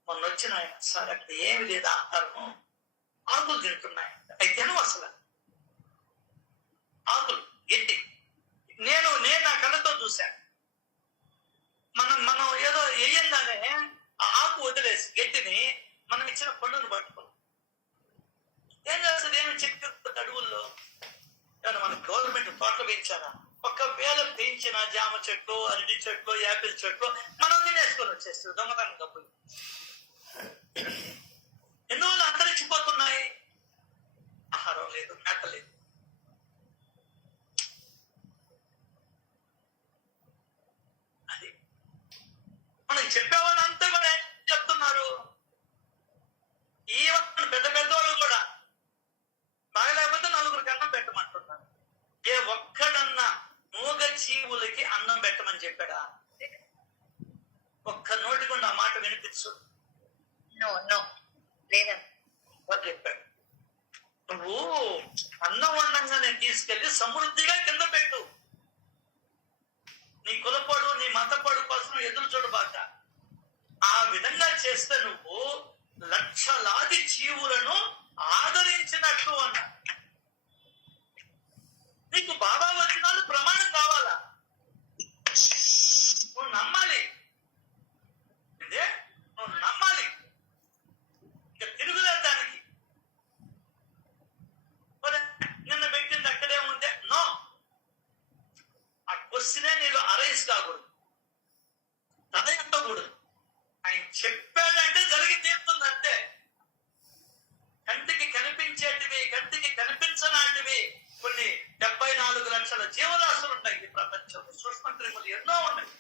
మొన్న వచ్చిన ఆయన, సార్ అక్కడ ఏమి లేదు ఆహారము, ఆకులు తింటున్నాయి. అయితేనూ అసలు ఆకులు గట్టి నేను నా కళ్ళతో చూశాను. మనం ఏదో వేయంగానే ఆ ఆకు వదిలేసి గట్టిని మనం ఇచ్చిన పండును పట్టుకున్నాం. ఏం చేస్తుంది? ఏమి చెట్టు అడవుల్లో మన గవర్నమెంట్ తోటలు పెంచారా? ఒకవేళ పెంచిన జామ చెట్లు, అరటి చెట్లు, యాపిల్ చెట్లు మనం తినేసుకొని వచ్చేస్తుంది దొంగతనం డబ్బులు. ఎన్నో అంతరించిపోతున్నాయి. ఆహారం లేదు, మేత లేదు. అది మనకి చెప్పేవాళ్ళంతా కూడా ఏం చెప్తున్నారు? ఈ పెద్ద పెద్దవాళ్ళు కూడా బాగలేకపోతే నలుగురికి అన్నం పెట్టమంటున్నారు. ఏ ఒక్కడన్నా మూగ జీవులకి అన్నం పెట్టమని చెప్పాడా? ఒక్క నోటికుండా ఆ మాట వినిపించు. చెప్పాడు, నువ్వు అన్నం వండంగానే తీసుకెళ్లి సమృద్ధిగా కింద పెట్టు. నీ కులపడు, నీ మతపడు కోసం ఎదురు చూడబాక. ఆ విధంగా చేస్తే నువ్వు లక్షలాది జీవులను ఆదరించినట్టు అన్నా. నీకు బాబా వచ్చినాలు ప్రమాణం కావాలా? నువ్వు నమ్మాలి. ఇదే నువ్వు నమ్మాలి. ఇక తిరుగులేదు దానికి. నిన్న పెట్టింది అక్కడే ఉంటే నో, ఆ క్వశ్చనే నీళ్ళు అరైజ్ కాకూడదు, తదెత్తకూడదు. ఆయన చెప్పాడంటే జరిగి తీరుతుంది అంతే. కంటికి కనిపించేటివి, కంటికి కనిపించనాటివి కొన్ని 74 లక్షల జీవరాశులు ఉన్నాయి ఈ ప్రపంచంలో. సూక్ష్మక్రిములు ఎన్నో ఉన్నాయి.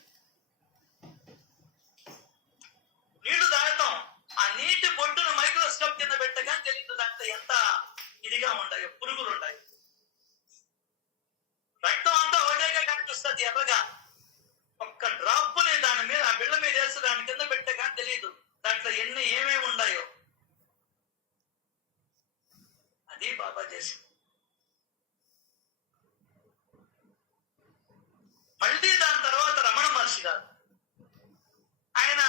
నీళ్లు తాగుతాం, ఆ నీటి బొట్టును మైక్రోస్కోప్ కింద పెట్టగా తెలియదు దాంట్లో ఎంత ఇదిగా ఉంటాయో, పురుగులు ఉంటాయి. రక్తం అంతా ఒకటేగా కనిపిస్తుంది ఎర్రగా. ఒక్క డ్రాప్ని దాని మీద, ఆ బిళ్ళ మీద వేసి దాని కింద పెట్టగా తెలియదు దాంట్లో ఏమేమి ఉన్నాయో. అది బాబా చేసి. మళ్ళీ దాని తర్వాత రమణ మహర్షి గారు ఆయన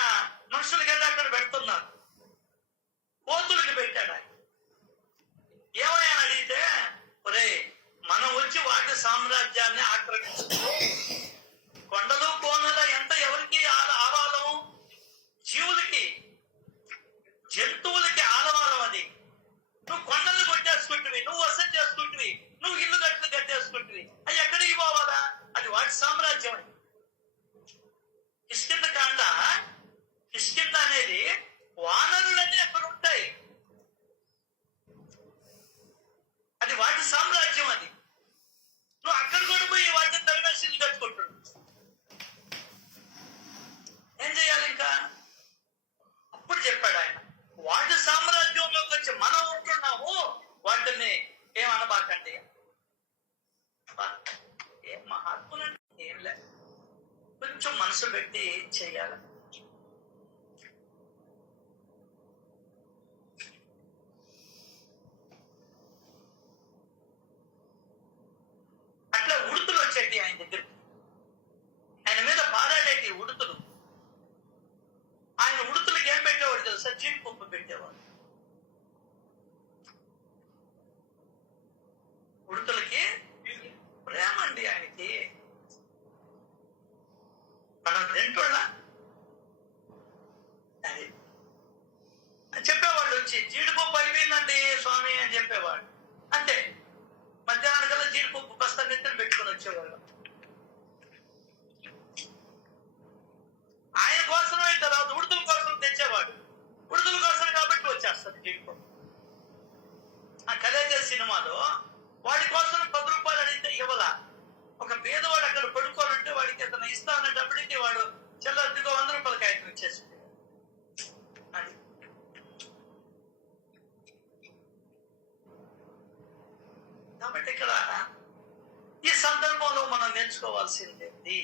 మనుషులకైతే అక్కడ పెడుతున్నారు, కోతులకి పెట్టాడు. ఆయన ఏమయ్యని అడిగితే, ఒరే మనం వచ్చి వాటి సామ్రాజ్యాన్ని ఆక్రమించుకో. కొండలు కోనల ఎంత ఎవరికి ఆవాలం? జీవులకి, జంతువులకి ఆలవాలం అది. నువ్వు కొండలు కొట్టేసుకుంటువి, నువ్వు వసతి చేసుకుంటువి, నువ్వు ఇల్లు కట్టేసుకుంటువి. అవి ఎక్కడికి పోవాలా? అది వాటి సామ్రాజ్యం. అది కిష్కింద కాండ, కిష్కింద అనేది వానరులన్నీ అక్కడ ఉంటాయి. అది వాటి సామ్రాజ్యం. అది నువ్వు అక్కడ కూడా పోయి వాటిని తరిమేసి ఇల్లు కట్టుకుంటున్నావు. ఏం చేయాలి ఇంకా? అప్పుడు చెప్పాడు ఆయన, వాటి సామ్రాజ్యంలోకి వచ్చి మనం ఉంటున్నాము, వాటిని ఏమనబాకండి. ఏం మహాత్ములు ఏం లేదు, కొంచెం మనసు పెట్టి చేయాలి. అట్లా ఉడుతులు వచ్చేటి ఆయన దగ్గరికి, ఆయన మీద పారాడేటి ఉడుతులు. ఆయన ఉడుతులకి ఏం పెట్టేవాడు తెలుసా? జీడిపప్పు పెట్టేవాడు. వింటున్నా అది చెప్పేవాళ్ళు వచ్చి జీడిపప్పు అయిపోయిందండి స్వామి అని చెప్పేవాడు. అంతే, మధ్యాహ్నం కల్లా జీడిపప్పు బస్తా నెత్తిన పెట్టుకుని వచ్చేవాళ్ళు. ఆయన కోసమే తర్వాత ఉడుతుల కోసం తెచ్చేవాడు. ఉడుతుల కోసం కాబట్టి వచ్చేస్తుంది జీడిపప్పు. ఆ కలేజా సినిమాలో వాడి కోసం 10 రూపాయలు అడిగితే ఇవ్వాల. ఒక పేదవాడు అక్కడ పడుకోవాలంటే వాడికి అతను ఇస్తానన్న డబ్బులకి వాడు చెల్లదిగో 100 రూపాయల కాగితం ఇచ్చేసి అది. కాబట్టి ఇక్కడ ఈ సందర్భంలో మనం నేర్చుకోవాల్సింది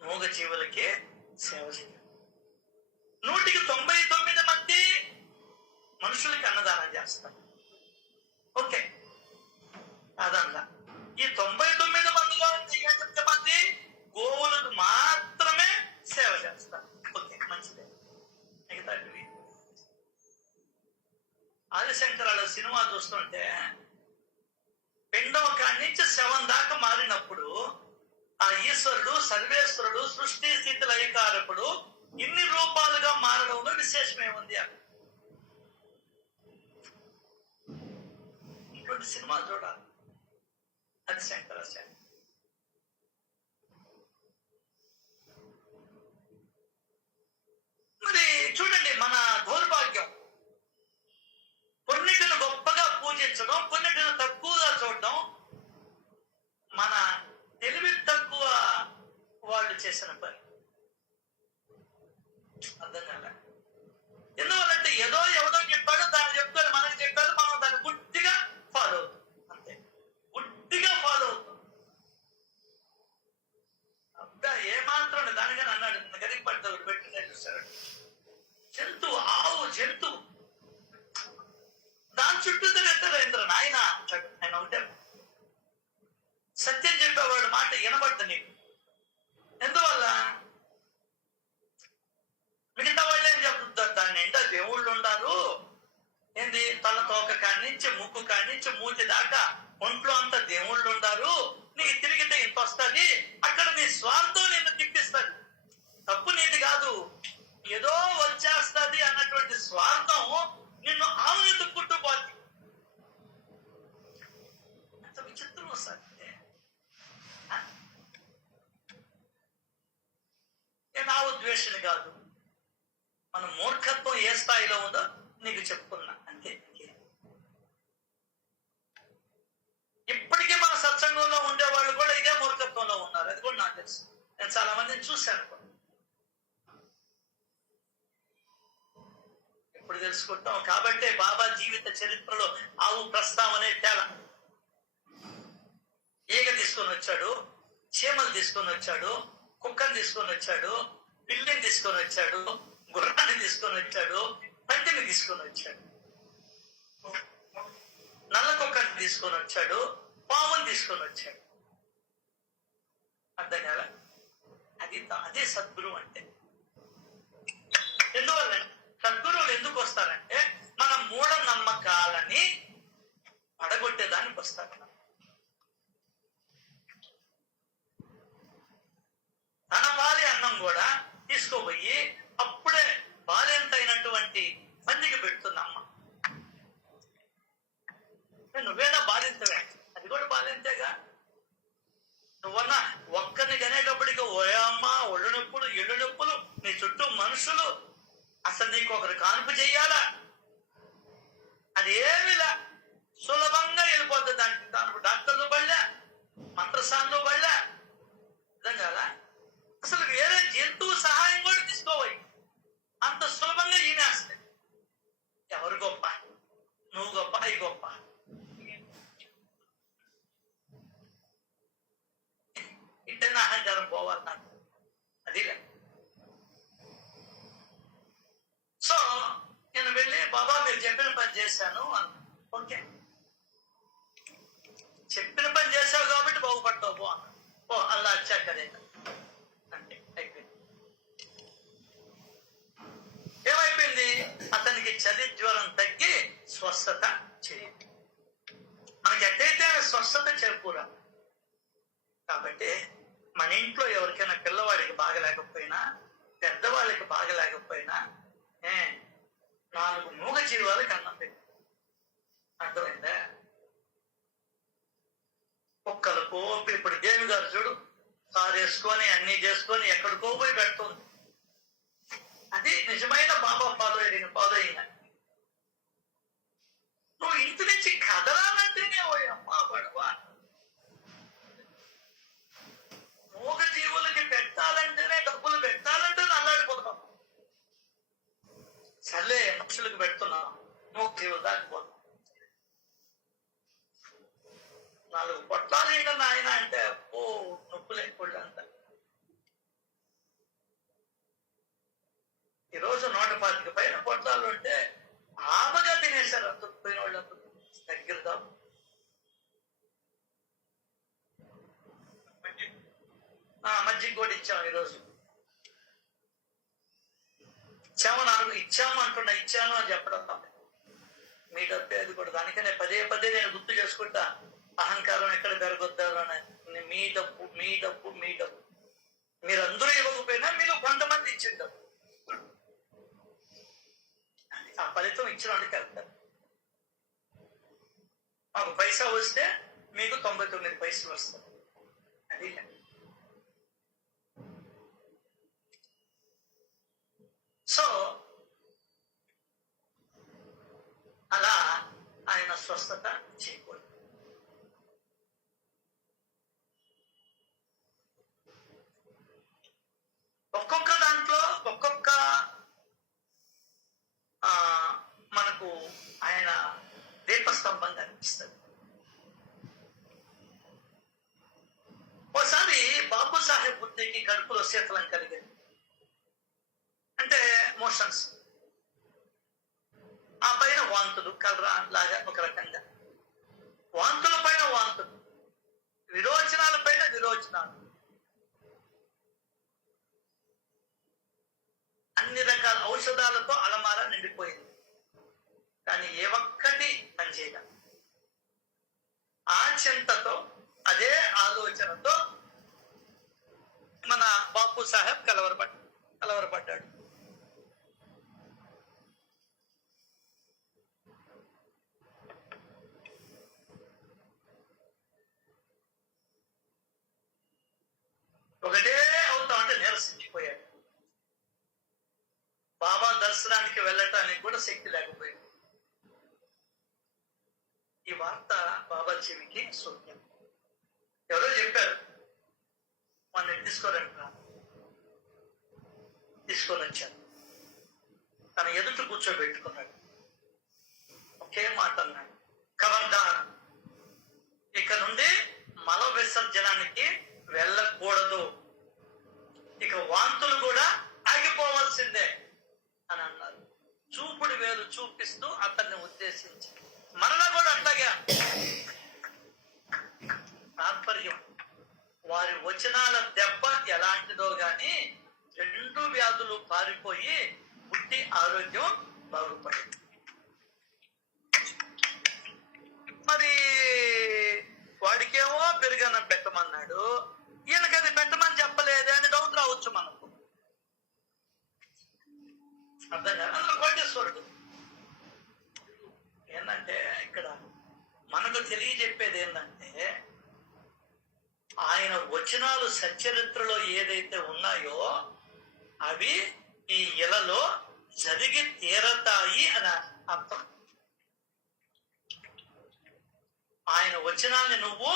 మూగ జీవులకే సేవ చేయాలి. 199 మంది మనుషులకి అన్నదానం చేస్తారు. ఓకే, అదల్లా ఈ 99 మందిలో 8 మంది గోవులకు మాత్రమే సేవ చేస్తారు. ఓకే, మంచిదే. మిగతా ఆదిశంకరాల సినిమా చూస్తుంటే పిండం కాడి నుంచి శవం దాకా మారినప్పుడు ఆ ఈశ్వరుడు సర్వేశ్వరుడు సృష్టి స్థితి లయకారకుడు ఇన్ని రూపాలుగా మారడంలో విశేషమేముంది? ఇటువంటి సినిమా చూడాలి. అది శంకరాచార్య. మరి చూడండి, మన దౌర్భాగ్యం కొన్నిటిని గొప్పగా పూజించడం, కొన్నిటిని తక్కువగా చూడడం మన తెలివి తక్కువ వాళ్ళు చేసిన పని. అర్థం కాలే. ఎందువల్లంటే ఏదో ఎవడో చెప్పాడు, దాన్ని చెప్పారు, మనకి చెప్పారు, మనం దాన్ని గుడ్డిగా ఫాలో అవుతాం. అంతే, గుడ్డిగా ఫాలో అవుతాం. అబ్బా ఏమాత్రం దానిగానే అన్నాడు, గరికి పడ్డ పెట్టినట్టు చూసాడు. జంతువు, ఆవు జంతువు, దాని చుట్టూ తిరుగుతారు ఇంద్ర నాయన అంటాడు. ఆయన ఉంటే సత్యం చెప్పేవాడు మాట వినబడ్డ నీకు. ఎందువల్ల మిగతా వాళ్ళు ఏం చెప్తుంటారు, దాన్ని నిండా దేవుళ్ళు ఉండారు. ఏంది, తల తోక కానించి ముక్కు కానించి మూతి దాకా ఒంట్లో అంతా దేవుళ్ళు ఉండారు. నీకు తిరిగితే ఇంత వస్తుంది. అక్కడ నీ స్వార్థం నిన్ను తిప్పిస్తుంది. తప్పు నీది కాదు, ఏదో వచ్చేస్తుంది అన్నటువంటి స్వార్థం నిన్ను ఆవుని తుక్కుంటూ అంత విచిత్రం వస్తుంది. నేను ఆవు ద్వేషని కాదు, మన మూర్ఖత్వం ఏ స్థాయిలో ఉందో నీకు చెప్పుకున్నా అంతే. ఇప్పటికీ మన సత్సంగంలో ఉండేవాళ్ళు కూడా ఇదే మూర్ఖత్వంలో ఉన్నారు. అది కూడా నాకు తెలుసు. నేను చాలా మందిని చూశాను. ఇప్పుడు తెలుసుకుంటాం. కాబట్టి బాబా జీవిత చరిత్రలో ఆవు ప్రస్తావనే తేలా. ఈగ తీసుకొని వచ్చాడు, చీమలు తీసుకొని వచ్చాడు, కుక్కని తీసుకొని వచ్చాడు, పిల్లిని తీసుకొని వచ్చాడు, గుర్రాన్ని తీసుకొని వచ్చాడు, పందిని తీసుకొని వచ్చాడు, నల్ల కుక్కని తీసుకొని వచ్చాడు, పాముని తీసుకొని వచ్చాడు. అర్థం కాదా? అదే సద్గురువు అంటే. ఎందువల్ల సద్గురువులు ఎందుకు వస్తారంటే మన మూఢ నమ్మకాలని పడగొట్టేదానికి వస్తారు. తన బాలి అన్నం కూడా తీసుకోపోయి అప్పుడే బాలెంత అయినటువంటి మందికి పెడుతుందమ్మ. నువ్వేనా బాలింతవే, అది కూడా బాలింతేగా. నువ్వన్నా ఒక్కరిని కనేటప్పటికి ఓయమ్మ ఒళ్ళు నొప్పులు ఎళ్ళు నొప్పులు, నీ చుట్టూ మనుషులు, అసలు నీకు ఒకరు కాన్పు చెయ్యాలా? అది ఏమిలా సులభంగా వెళ్ళిపోతుంది. దానికి డాక్టర్లు పడలే, మంత్రసాన్లు పడలే. అర్థం కాదా? అసలు వేరే జంతువు సహాయం కూడా తీసుకోవాలి, అంత సులభంగా ఈనేస్తాయి. ఎవరు గొప్ప? నువ్వు గొప్ప, ఈ గొప్ప? ఇంటనే అహంకారం పోవాలి నాకు. అది సో నేను వెళ్ళి బాబా మీరు చెప్పిన పని చేశాను అన్నా. ఓకే, చెప్పిన పని చేశావు కాబట్టి బాగుపడతావు పో అన్నా. ఓ అల్లా వచ్చాక అదే అంటే అయిపోయింది. ఏమైపోయింది? అతనికి చలి జ్వరం తగ్గి స్వస్థత చేయండి. మనకి ఎట్టయితే స్వస్థత చేకూరా. కాబట్టి మన ఇంట్లో ఎవరికైనా పిల్లవాడికి బాగలేకపోయినా, పెద్దవాళ్ళకి బాగలేకపోయినా 4 మూగ జీవాలకి అన్నం పెట్టి అర్థమైందా? కుక్కలకు ఇప్పుడు దేవి గారు చూడు, కారు వేసుకొని అన్ని చేసుకొని ఎక్కడికో పోయి పెడుతుంది. అది నిజమైన బాబా ఫాలోయింగ్. నువ్వు ఇంటి నుంచి కదలాలంటేనే అమ్మా పడవా. మూగ జీవులకి పెట్టాలంటేనే, డబ్బులు పెట్టాలంటే అల్లాడిపోతున్నాం. సర్లే మనుషులకు పెడుతున్నాం, మూగ జీవులు దాటిపోతున్నాం. 4 పొట్లాలు ఏంటన్నా ఆయన అంటే నొప్పులే కొళ్ళు అంత. ఈరోజు 125 పైన పొట్లాలు ఉంటే ఆమగా తినేశారు అంత పోయిన వాళ్ళందరూ. దగ్గరదా మజ్జిగ కూడా ఇచ్చాము ఈరోజు. ఇచ్చాము అంటున్నా, ఇచ్చాను అని చెప్పడం మీ డబ్బే అది కూడా. దానికనే పదే పదే నేను గుర్తు చేసుకుంటా, అహంకారం ఎక్కడ పెరగొద్దారు అని. మీ డబ్బు మీ డబ్బు మీ డబ్బు. మీరందరూ ఇవ్వకపోయినా మీరు కొంతమంది ఇచ్చిండవు, ఆ ఫలితం ఇచ్చిన వాళ్ళకి వెళ్తారు. మాకు పైసా వస్తే మీకు 99 పైసలు వస్తాయి. అది సో అలా ఆయన స్వస్థత చేయకూడదు. ఒక్కొక్క దాంట్లో ఒక్కొక్క మనకు ఆయన దీపస్తంభంగా అనిపిస్తుంది. ఓసారి బాబు సాహెబ్ బుద్ధికి కడుపులో శీతలం కలిగింది, అంటే మోషన్స్. ఆ పైన వాంతులు, కలరా లాగా ఒక రకంగా. వాంతుల పైన వాంతులు, విరోచనాల పైన విరోచనాలు, అన్ని రకాల ఔషధాలతో అలమార నిండిపోయింది. కానీ ఏ ఒక్కటి పనిచేయలేదు. ఆ చింతతో, అదే ఆలోచనతో మన బాపు సాహెబ్ కలవరపడ్డాడు. ఒకటే అవుతామంటే నిరసించిపోయాడు. బాబా దర్శనానికి వెళ్ళటానికి కూడా శక్తి లేకపోయింది. ఈ వార్త బాబా చెవికి సూక్ష్యం. ఎవరో చెప్పారు, మన తీసుకోరంట. తీసుకొని వచ్చాను, తన ఎదుట కూర్చోబెట్టుకున్నాడు. ఒకే మాట అన్నాడు, ఖబర్దార్, ఇక నుండి మల విసర్జనానికి వెళ్ళకూడదు, ఇక వాంతులు కూడా ఆగిపోవాల్సిందే అని అన్నారు. చూపుడు వేలు చూపిస్తూ అతన్ని ఉద్దేశించి, మరలా కూడా అట్లాగే. తాత్పర్యం, వారి వచనాల దెబ్బ ఎలాంటిదో గాని 2 వ్యాధులు పారిపోయి పుట్టి ఆరోగ్యం బాగుపడింది. మరి వాడికేమో పెరుగన్నం పెట్టమన్నాడు, ఈయనకి అది పెట్టమని చెప్పలేదే అని డౌట్ రావచ్చు మనకు. అర్థం కాదు. అందులో కోటేశ్వరుడు ఏంటంటే, ఇక్కడ మనకు తెలియజెప్పేది ఏంటంటే, ఆయన వచనాలు సచ్చరిత్రలో ఏదైతే ఉన్నాయో అవి ఈ ఇలలో జరిగి తీరతాయి అని అర్థం. ఆయన వచనాన్ని నువ్వు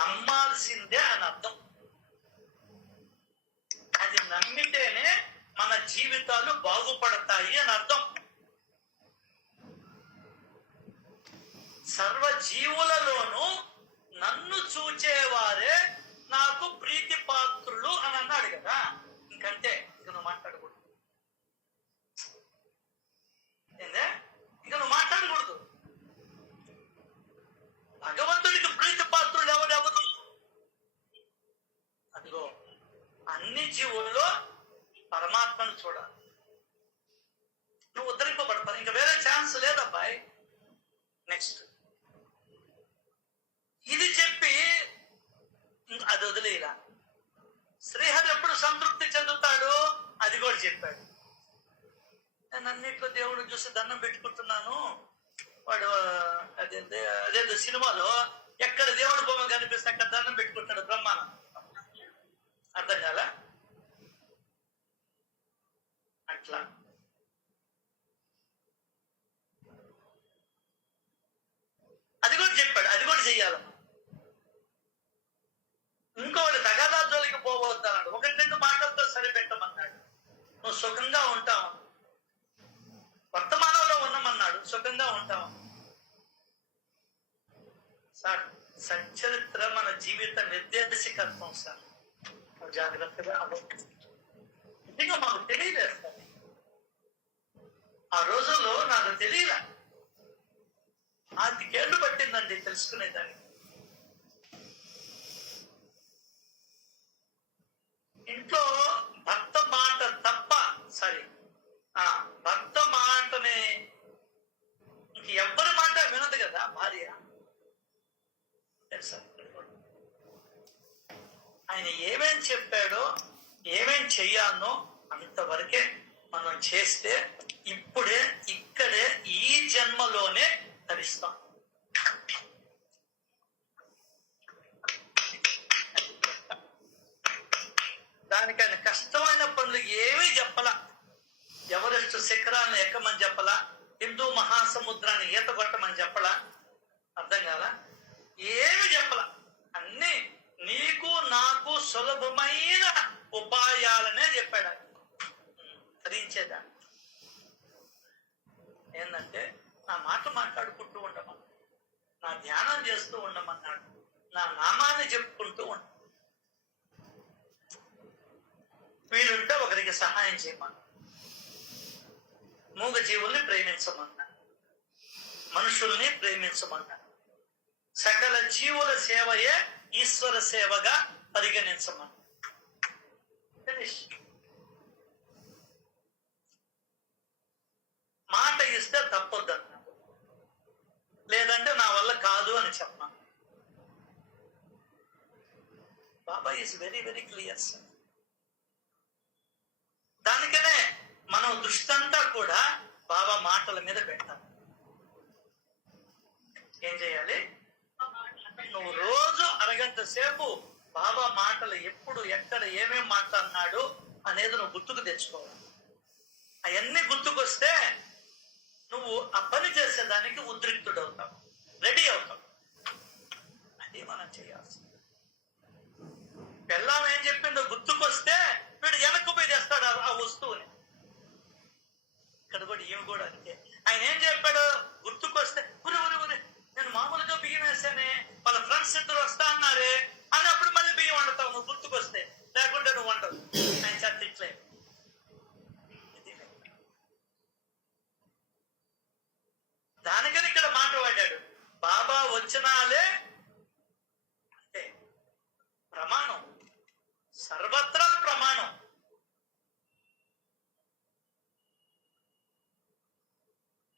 నమ్మాల్సిందే అని అర్థం. అది నమ్మితేనే మన జీవితాలు బాగుపడతాయి అని అర్థం. సర్వ జీవులలోనూ నన్ను చూచేవారే నాకు ప్రీతి పాత్రులు అని అన్నాడు కదా. ఇంకంతే, ఇక నువ్వు మాట్లాడకూడదు. ఏందే, ఇక నువ్వు మాట్లాడకూడదు. భగవంతుడికి ప్రీతి పాత్రులు ఎవరెవరు? అదిగో అన్ని జీవుల్లో పరమాత్మను చూడాలి. నువ్వు ఉద్ధరింపబడతావు, ఇంకా వేరే ఛాన్స్ లేదబ్బాయి. నెక్స్ట్ ఇది చెప్పి అది వదిలేలా. శ్రీహరి ఎప్పుడు సంతృప్తి చెందుతాడు అది కూడా చెప్పాడు. నేను అన్నిట్లో దేవుడు చూసి దండం పెట్టుకుంటున్నాను. వాడు అదేదో సినిమాలో ఎక్కడ దేవుడు బొమ్మ కనిపిస్తే అక్కడ దండం పెట్టుకుంటాడు బ్రహ్మానం. అర్థం కాల? అట్లా అది కూడా చెప్పాడు, అది కూడా చెయ్యాలి. ఇంకోటి తగాదాజోలికి పోవద్దన్నాడు. ఒకటి రెండు మాటలతో సరిపెట్టమన్నాడు. నువ్వు సుఖంగా ఉంటావు, వర్తమానంలో ఉన్నామన్నాడు, సుఖంగా ఉంటావు. సార్ సచ్చరిత్ర మన జీవిత నిర్దేశకత్వం సార్. జాగ్రత్తగా నిజంగా మాకు తెలియలేదు సార్. ఆ రోజుల్లో నాకు తెలియలే. 5 ఏళ్ళు పట్టిందండి తెలుసుకునేదాన్ని. ఇంట్లో భర్త మాట తప్ప భర్త మాటని ఇంక ఎవ్వరి మాట వినదు కదా భార్య. ఆయన ఏమేం చెప్పాడో ఏమేం చెయ్యాలనో అంతవరకే మనం చేస్తే ఇప్పుడే ఇక్కడే ఈ జన్మలోనే ధరిస్తాం. దానికైనా కష్టమైన పనులు ఏమీ చెప్పలా. ఎవరెస్ట్ శిఖరాన్ని ఎక్కమని చెప్పలా, హిందూ మహాసముద్రాన్ని ఈత కొట్టమని చెప్పలా. అర్థం కాలా? ఏమి చెప్పలా. అన్ని నీకు నాకు సులభమైన ఉపాయాలనే చెప్పాడు. ధరించేదా ఏంటంటే నా మాట మాట్లాడుకుంటూ ఉండమన్నాడు, నా ధ్యానం చేస్తూ ఉండమన్నాడు, నా నామాన్ని చెప్పుకుంటూ ఉండ, వీలుంటే ఒకరికి సహాయం చేయమన్నా, మూగ జీవుల్ని ప్రేమించమన్నా, మనుషుల్ని ప్రేమించమన్నా, సకల జీవుల సేవయే ఈశ్వర సేవగా పరిగణించమన్నా. మాట ఇస్తే తప్పొద్దన్నాడు, లేదంటే నా వల్ల కాదు అని చెప్పాను. బాబా is very very clear sir. దానికనే మనం దృష్టి అంతా కూడా బాబా మాటల మీద పెట్టాలి. ఏం చేయాలి? నువ్వు రోజు అరగంట సేపు బాబా మాటలు ఎప్పుడు ఎక్కడ ఏమేం మాట్లాడినాడు అనేది నువ్వు గుర్తుకు తెచ్చుకోవాలి. అవన్నీ గుర్తుకొస్తే నువ్వు ఆ పని చేసేదానికి ఉద్రిక్తుడవుతావు, రెడీ అవుతావు. అది మనం చేయాల్సింది. పెళ్ళాం ఏం చెప్పిందో గుర్తుకొస్తే వీడు వెనక్కు పోయి తెస్తాడు ఆ వస్తువుని. ఇక్కడ కూడా ఈమె కూడా అంతే. ఆయన ఏం చెప్పాడు గుర్తుకొస్తే, ఉరి ఉరి ఉరి నేను మామూలుగా బియ్యం వేసానే, వాళ్ళ ఫ్రెండ్స్ ఇద్దరు వస్తా అన్నారే అన్నప్పుడు మళ్ళీ బియ్యం వండుతావు నువ్వు గుర్తుకొస్తే, లేకుంటే నువ్వు వండవు. ఆయన చేత ఇట్లే. దానికని ఇక్కడ మాట వాడాడు. బాబా వచనాలే అంటే ప్రమాణం, సర్వత్రా ప్రమాణం.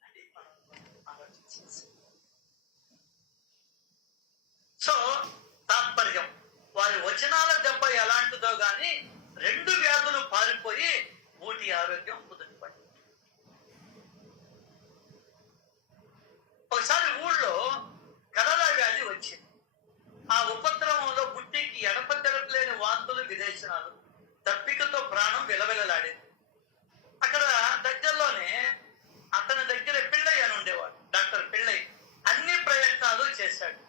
అది ఆలోచించాల్సి. సో తాత్పర్యం, వారి వచనాల దెబ్బ ఎలాంటిదో గాని 2 వ్యాధులు పారిపోయి ఊటి ఆరోగ్యం కుదిరిపడి. ఒకసారి ఊళ్ళో కలరా వ్యాధి వచ్చింది. ఆ ఉపద్రవంలో బుట్టికి ఎడప తెరపలేని వాంతులు, విరేచనాలు, దప్పికతో ప్రాణం విలవిలలాడేది. అక్కడ దగ్గరలోనే అతని దగ్గర పిళ్ళయ్య అని ఉండేవాడు, డాక్టర్ పిళ్ళయ్య. అన్ని ప్రయత్నాలు చేశాడు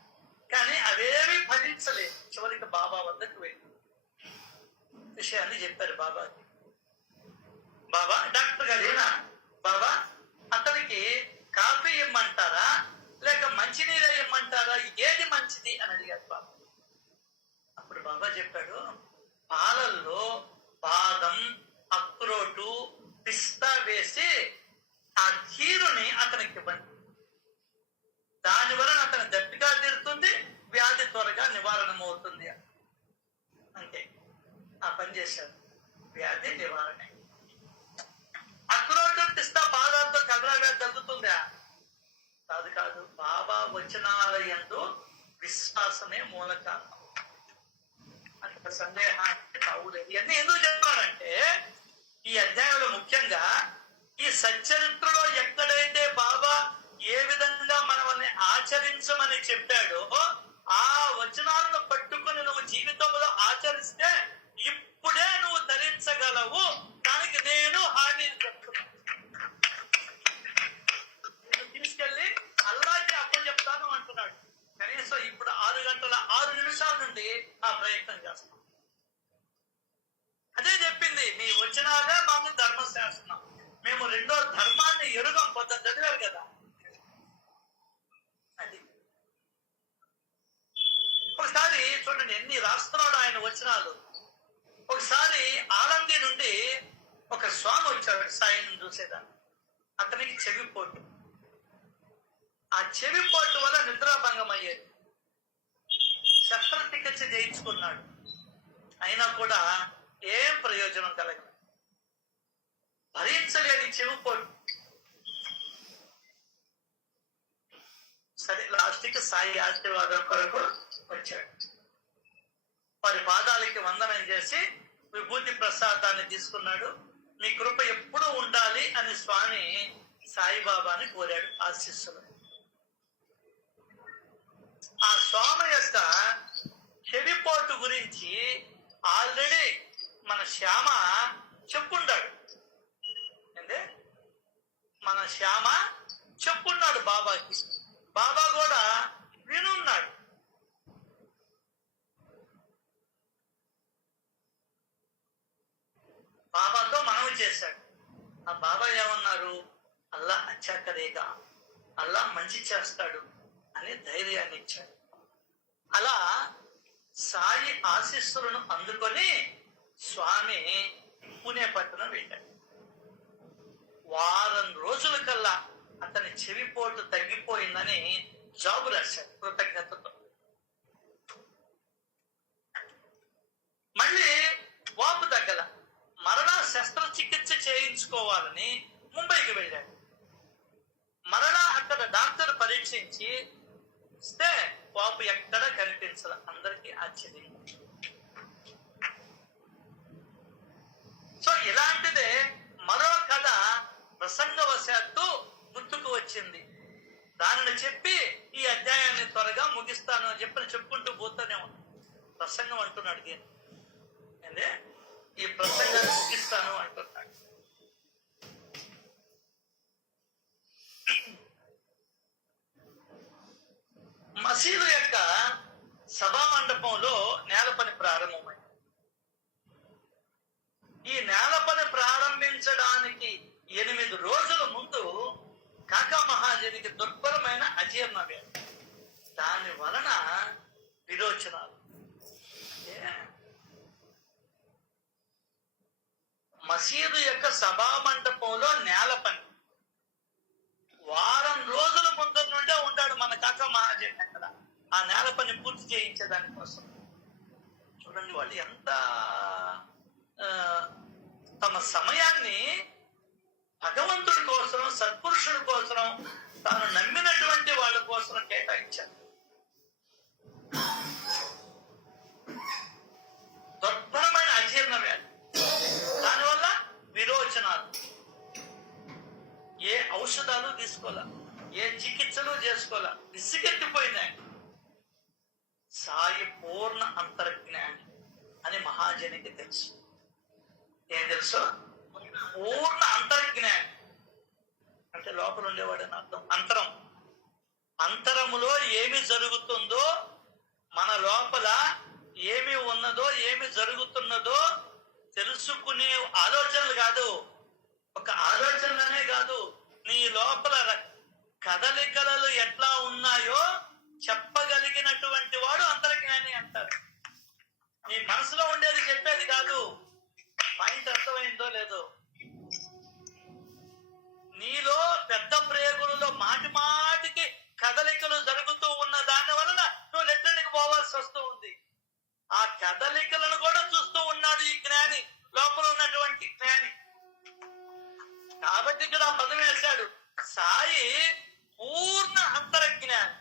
కానీ అవేమీ ఫలించలేదు. చివరికి బాబా వద్దకు వెళ్ళి విషయాన్ని చెప్పారు బాబాకి. బాబా డాక్టర్ గారు ఏనా బాబా అతనికి కాఫీ ఇమ్మంటారా లేక మంచినీరే ఇమ్మంటారా, ఏది మంచిది అని అడిగారు బాబా. అప్పుడు బాబా చెప్పాడు, పాలల్లో బాదం, అక్రోటు, పిస్తా వేసి ఆ ఖీరుని అతనికి ఇవ్వండి. దాని వలన అతని దప్పిక తీరుతుంది, వ్యాధి త్వరగా నివారణ అవుతుంది. అంతే, ఆ పని చేశారు, వ్యాధి నివారణ. అక్రోటు, పిస్తా, బాదంతో కలరా వ్యాధి తగ్గుతుందా? కాదు కాదు. బాబా వచనాలయందు విశ్వాసమే మూల కారణం. అంత సందేహానికి అవ్వలేదు. ఇవన్నీ ఎందుకు చెప్తున్నానంటే ఈ అధ్యాయంలో ముఖ్యంగా ఈ సచ్చరిత్రలో ఎక్కడైతే బాబా ఏ విధంగా మనల్ని ఆచరించమని చెప్పాడో ఆ వచనాలను పట్టుకుని నువ్వు జీవితంలో ఆచరిస్తే ఇప్పుడే నువ్వు ధరించగలవు. దానికి నేను హామీ చెప్తున్నాను. నేను తీసుకెళ్లి అల్లాకి అప్పని చెప్తాను అంటున్నాడు. కనీసం ఇప్పుడు 6 గంటల 6 నిమిషాల నుండి ఆ ప్రయత్నం చేస్తాం. అదే చెప్పింది, మీ వచనాలే మాకు ధర్మశాస్త్రం. మేము రెండో ధర్మాన్ని ఎరుగం. పొద్దున చదివారు కదా. అది ఒకసారి చూడండి ఎన్ని రాస్తున్నాడు ఆయన వచనాలు. ఒకసారి ఆలంది నుండి ఒక స్వామి వచ్చాడు సాయిని చూసేదాన్ని. అతనికి చెవిపోటు. ఆ చెవిపోటు వల్ల నిద్రాభంగం అయ్యేది. శస్త్రచికిత్స చేయించుకున్నాడు. అయినా కూడా ఏం ప్రయోజనం కలగదు. భరించలేని చెవిపోటు. సరే లాస్ట్కి సాయి ఆశీర్వాదం కొరకు వచ్చాడు. వారి పాదాలకి వందనం చేసి విభూతి ప్రసాదాన్ని తీసుకున్నాడు. మీ కృప ఎప్పుడూ ఉండాలి అని స్వామి సాయిబాబాని కోరాడు ఆశీస్సులు. ఆ స్వామి యొక్క చెవిపోటు గురించి ఆల్రెడీ మన శ్యామ చెప్పుండాడు. మన శ్యామ చెప్పున్నాడు బాబాకి. బాబా కూడా వినున్నాడు. బాబాతో మనవి చేశాడు. ఆ బాబా ఏమన్నారు? అల్లా అచ్చా కరేగా, అల్లా మంచి చేస్తాడు అని ధైర్యాన్ని ఇచ్చాడు. అలా సాయి ఆశీస్సులను అందుకొని స్వామి పుణ్య పట్టణం వెళ్ళాడు. వారం రోజుల కల్లా అతని చెవిపోటు తగ్గిపోయిందని జాబు రాశాడు కృతజ్ఞతతో. మళ్ళీ వాపు తగ్గల. మరలా శస్త్రచికిత్స చేయించుకోవాలని ముంబైకి వెళ్ళాడు. మరలా అక్కడ డాక్టర్ పరీక్షించి ఇస్తే వాపు ఎక్కడ కనిపించదు. అందరికీ ఆశ్చర్యం. సో ఇలాంటిదే మరో కథ ప్రసంగవశాత్తు గుర్తుకు వచ్చింది. దానిని చెప్పి ఈ అధ్యాయాన్ని త్వరగా ముగిస్తాను అని చెప్పుకుంటూ పోతానే ఉన్నాను. ప్రసంగం అంటున్నాడు దీన్ని. అంటే ఈ ప్రసంగాన్ని ముగిస్తాను అంటున్నాడు. మసీదు యొక్క సభా మండపంలో నేల పని ప్రారంభమైంది. ఈ నేల పని ప్రారంభించడానికి 8 రోజుల ముందు కాకా మహాజనికి దుర్భరమైన అజీర్ణమే. దాని వలన విరోచనాలు. మసీదు యొక్క సభా మండపంలో నేల పని వారం రోజుల ముందు నుండే ఉంటాడు మన కాకా మహాజన్ అక్కడ. ఆ నేల పని పూర్తి చేయించేదానికోసం చూడండి వాళ్ళు ఎంత తమ సమయాన్ని భగవంతుడి కోసం, సత్పురుషుడి కోసం, తాను నమ్మినటువంటి వాళ్ళ కోసం కేటాయించారు. దుర్భరమైన అజీర్ణ వ్యాధి, దానివల్ల విరోచనాలు. ఏ ఔషధాలు తీసుకోవాలా, ఏ చికిత్సలు చేసుకోవాలా, విసిగెత్తిపోయినాయి. సాయి పూర్ణ అంతర్జ్ఞాని అని మహాజనికి తెలుసు. ఏం తెలుసు? పూర్ణ అంతర్జ్ఞాని అంటే లోపల ఉండేవాడని అర్థం. అంతరం, అంతరములో ఏమి జరుగుతుందో, మన లోపల ఏమి ఉన్నదో, ఏమి జరుగుతున్నదో తెలుసుకునే ఆలోచనలు కాదు, ఒక ఆలోచనలనే కాదు, నీ లోపల కదలికలు ఎట్లా ఉన్నాయో చెప్పగలిగినటువంటి వాడు అంతర్జ్ఞాని అంటారు. నీ మనసులో ఉండేది చెప్పేది కాదు. పాయింట్ అర్థమైందో లేదో? నీలో పెద్ద ప్రేగులలో మాటి మాటికి కదలికలు జరుగుతూ ఉన్న దాని వలన నువ్వు లెట్రిన్కి పోవాల్సి వస్తూ ఉంది. ఆ కదలికలను కూడా చూస్తూ ఉన్నాడు ఈ జ్ఞాని, లోపల ఉన్నటువంటి జ్ఞాని. కాబట్టి ఇక్కడ పదం వేశాడు, సాయి పూర్ణ అంతరజ్ఞాని.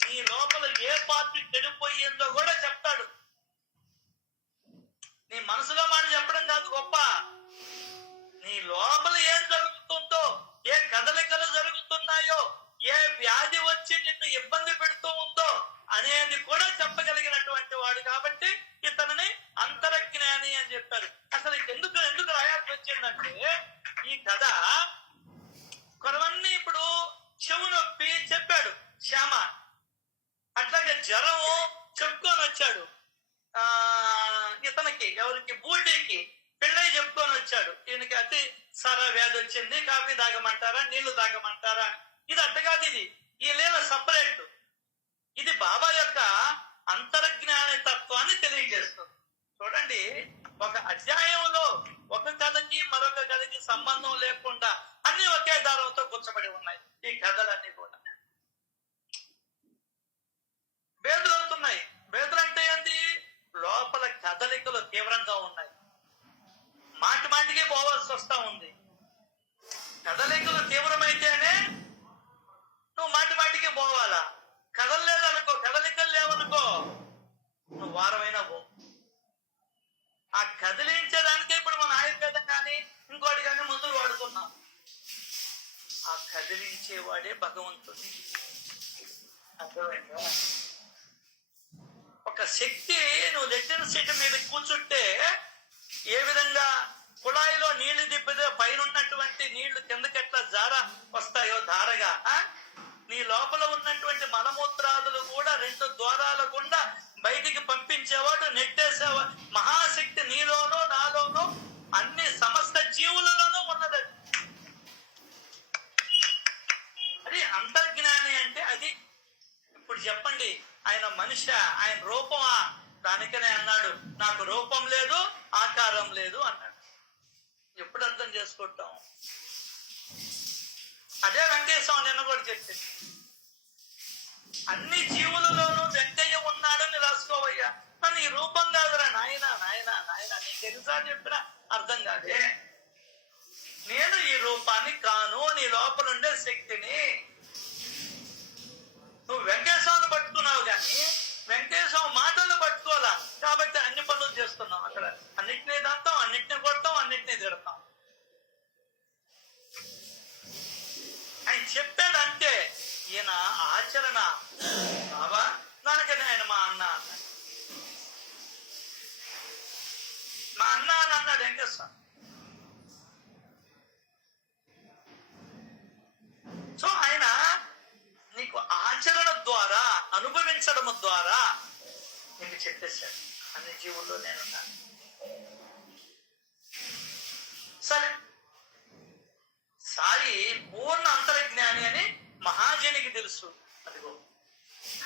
నీ లోపల ఏ పార్టీ చెడిపోయిందో కూడా చెప్తాడు. వాడు కాబట్టి ఇతనిని అంతరజ్ఞాని అని చెప్పారు. అసలు ఎందుకు ఎందుకు రాయాల్సి వచ్చిందంటే ఈ కథ కొరవన్నీ ఇప్పుడు చెవు నొప్పి చెప్పాడు శ్యామ, అట్లాగే జ్వరం చెప్పుకొని వచ్చాడు ఇతనికి, ఎవరికి బూటీకి పెళ్ళై చెప్పుకొని వచ్చాడు. ఈయనకి అతి సర వ్యాధి వచ్చింది, కాఫీ తాగమంటారా నీళ్లు తాగమంటారా. ఇది అట్టగాది, ఇది ఈ లీల సపరేట్. ఇది బాబా యొక్క అంతర్జ్ఞాన తత్వాన్ని తెలియజేస్తుంది. చూడండి, ఒక అధ్యాయంలో ఒక కథకి మరొక కథకి సంబంధం లేకుండా అన్ని ఒకే దారంతో కూర్చబడి ఉన్నాయి. ఈ కథలన్నీ కూడా బేదులవుతున్నాయి. బేదులంటే ఏంటి? లోపల కదలికలు తీవ్రంగా ఉన్నాయి. మాటి మాటికి పోవాల్సి వస్తా ఉంది. కదలికలు తీవ్రమైతేనే నువ్వు మాటి మాటికి పోవాలా. కదలలేదనుకో, కదలికలు లేవనుకో, నువ్వు వారమైనా పో. ఆ కదిలించడానికే ఇప్పుడు మన ఆయుర్వేదం కానీ ఇంకోటి కానీ మందులు వాడుతున్నాం. ఆ కదిలించేవాడే భగవంతుడు. అర్థమైందా? ఒక శక్తి నువ్వు లెట్టిన సీటు మీద కూర్చుంటే ఏ విధంగా కుళాయిలో నీళ్లు దిప్పితే పైన ఉన్నటువంటి నీళ్లు కిందకి ఎట్లా జార వస్తాయో ధారగా, నీ లోపల ఉన్నటువంటి మలమూత్రాదులు కూడా 2 ద్వారాల గుండా బయటికి పంపించేవాడు, నెట్టేసేవాడు మహాశక్తి నీలోనూ నాలోనూ అన్ని సమస్త జీవులలోనూ ఉన్నది. అది అంతర్జ్ఞాని అంటే అది. ఇప్పుడు చెప్పండి, ఆయన మనిషి, ఆయన రూపమా? దానికనే అన్నాడు, నాకు రూపం లేదు ఆకారం లేదు అన్నాడు. ఎప్పుడు అర్థం చేసుకుంటాం? అదే వెంకటేశ్వర నిన్న కూడా చెప్పింది, అన్ని జీవులలోనూ వెంకయ్య ఉన్నాడని రాసుకోవయ్యా. కానీ ఈ రూపం కాదురా నాయన, నాయన నాయన నీకు ఎన్నిసార్లు చెప్పినా అర్థం కాదే. నేను ఈ రూపాన్ని కాను, నీ లోపల ఉండే శక్తిని. నువ్వు వెంకటేశ్వరాన్ని పట్టుకున్నావు కానీ వెంకటేశ్వర మాటలు పట్టుకోవాలా. కాబట్టి అన్ని పనులు చేస్తున్నాం. అక్కడ అన్నిటినీ దంతాం, అన్నిటినీ కొడతాం, అన్నిటినీ తిడతాం. ఆయన చెప్పాడంటే ఈయన ఆచరణ. బాబా దానికని ఆయన మా అన్న అన్నాడు. మా అన్న అని అన్నాడు వెంకటేశ్వర. సో ఆయన నీకు ఆచరణ ద్వారా, అనుభవించడం ద్వారా నీకు చెప్పేశాడు, అన్ని జీవుల్లో నేనున్నాను. సరే, సాయి పూర్ణ అంతర్జ్ఞాని అని మహాజనికి తెలుసు. అదిగో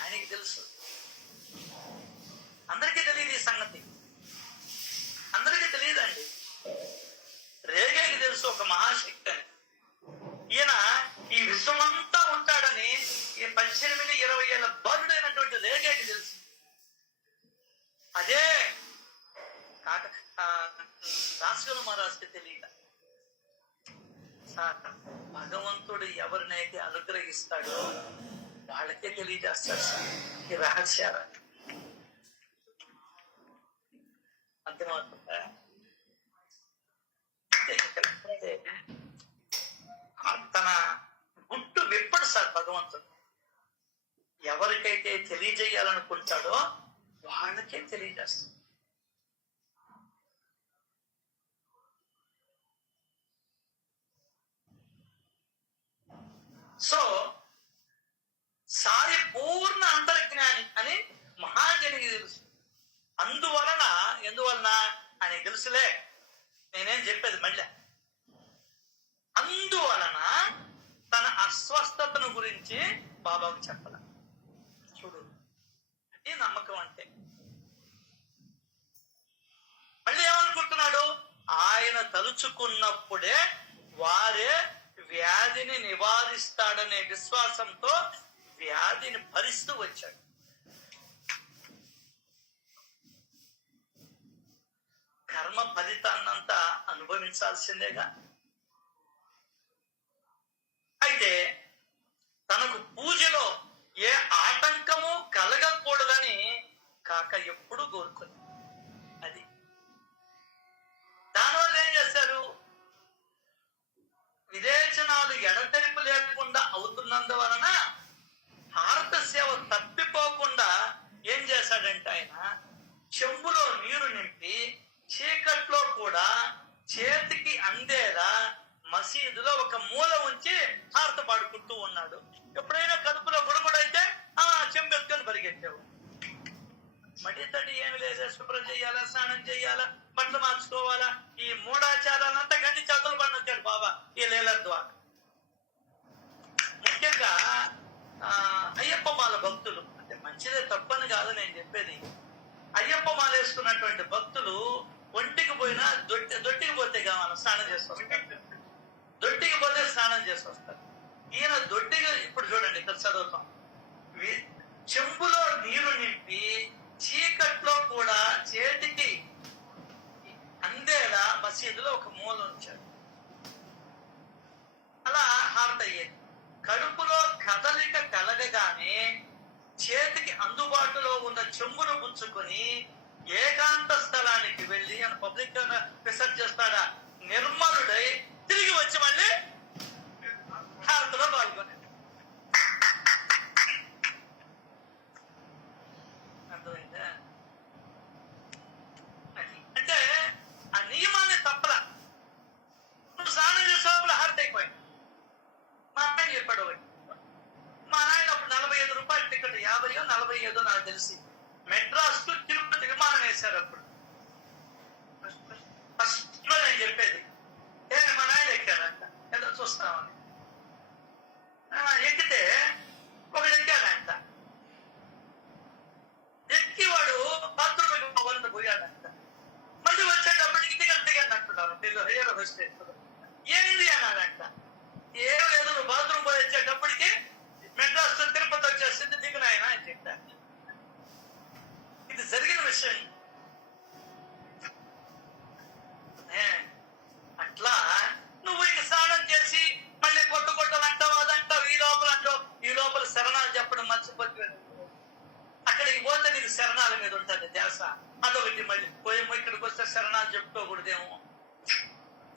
ఆయనకి తెలుసు. అందరికీ తెలియదు ఈ సంగతి, అందరికీ తెలియదండి. రేగేకి తెలుసు ఒక మహాశక్తి అని. ఈయన ఈ విశ్వమంతా ఉంటాడని ఈ 18-20 ఏళ్ళ బాలుడైనటువంటి రేగేకి తెలుసు. అదే కాక రాసుల మహారాజుకి తెలియదు. భగవంతుడు ఎవరినైతే అనుగ్రహిస్తాడో వాళ్ళకే తెలియజేస్తాడు సార్ ఈ రహస్యాలు. అర్థమవుతుందా? తన గుట్టు విప్పడు సార్ భగవంతుడు. ఎవరికైతే తెలియజేయాలనుకుంటాడో వాళ్ళకే తెలియజేస్తాడు. సో సాయి పూర్ణ అంతర్జ్ఞాని అని మహాజనికి తెలుసు. ఎందువలన అని తెలుసులే, నేనేం చెప్పేది మళ్ళీ. అందువలన తన అస్వస్థతను గురించి బాబాకు చెప్పాల. చూడు, అది నమ్మకం అంటే. మళ్ళీ ఏమనుకుంటున్నాడు? ఆయన తలుచుకున్నప్పుడే వారే వ్యాధిని నివారిస్తాడనే విశ్వాసంతో వ్యాధిని భరిస్తూ వచ్చాడు. కర్మ ఫలితాన్నంతా అనుభవించాల్సిందేగా. అయితే తనకు పూజలో ఏ ఆటంకము కలగకూడదని కాక ఎప్పుడు కోరుకుంది. అది దానివల్ల ఏం చేశారు? విరేచనాలు ఎడతెరిపి లేకుండా అవుతున్నందువలన హారత సేవ తప్పిపోకుండా ఏం చేశాడంటే ఆయన చెంబులో నీరు నింపి చీకట్లో కూడా చేతికి అందేలా మసీదులో ఒక మూల ఉంచి హారత పాడుకుంటూ ఉన్నాడు. ఎప్పుడైనా కడుపులో గుడగుడైతే చెంబెత్తుకొని పరిగెత్తావు. మడి తడి ఏమి లేదా, శుభ్రం చెయ్యాలా, స్నానం చెయ్యాలా, బట్టలు మార్చుకోవాలా, ఈ మూఢాచారాలంతా గంటి చదువులు పడి వచ్చాడు బాబా ఈ లీల ద్వారా. ముఖ్యంగా అయ్యప్ప మాల భక్తులు అంటే మంచిదే, తప్పని కాదు నేను చెప్పేది. అయ్యప్ప మాల వేసుకున్నటువంటి భక్తులు ఒంటికి పోయినా దొట్టికి పోతే కావాలి స్నానం చేసి వస్తారు. దొట్టికి పోతే స్నానం చేసి వస్తారు. ఈయన దొట్టిగా ఇప్పుడు చూడండి ఇక్కడ చదువుతాం. చెంబులో నీరు నింపి చీకట్లో కూడా చేతికి అందేలా మసీదులో ఒక మూల ఉంచాడు. అలా హారత అయ్యేది. కడుపులో కదలిక కలగగానే చేతికి అందుబాటులో ఉన్న చెంబును పుచ్చుకొని ఏకాంత స్థలానికి వెళ్ళి అని పబ్లిక్ రిసర్చ్ చేస్తాడా, నిర్మలుడై తిరిగి వచ్చి మళ్ళీ హారతలో పాల్గొని. అర్థమైందా? అంటే ఆ నియమాన్ని తప్పలా. నువ్వు స్నానం చేసేవాళ్ళు హారత అయిపోయింది. మా ఆయన చెప్పాడు ఒకటి. మా ఆయన అప్పుడు 45 రూపాయలు టికెట్, 50-45 నాకు తెలిసి మెడ్రాస్ టు తిరుపతి విమానం వేశారు. అప్పుడు ఫస్ట్ లో నేను చెప్పేది మా నాయన ఎక్కాడంట, ఏదో చూస్తామని ఎక్కితే ఒకటి ఎక్కాడంట. ఎక్కి వాడు బాత్రూమ్ వంద పోయాడంట. మళ్ళీ వచ్చేటప్పటికి దిగండి అంటున్నారు హెయిర్ వస్తే. ఏంది అన్నాడంట. ఏం లేదు, నువ్వు బాత్రూమ్ పోయి వచ్చేటప్పటికి మెడ్రాస్ తిరుపతి వచ్చేసింది, దిగునాయన అని చెప్పాడు. ఇది జరిగిన విషయం. అట్లా నువ్వు ఇక స్నానం చేసి మళ్ళీ కొట్టలు అంటావు, అదంటావు, ఈ లోపల అంటావు. ఈ లోపల శరణాలు చెప్పడం మర్చిపోతుంది. అక్కడికి పోతే నీకు శరణాల మీద ఉంటుంది ధ్యాస. అదొకటి. మళ్ళీ పోయేమో ఇక్కడికి వస్తే శరణాలు చెప్పుకోకూడదేమో,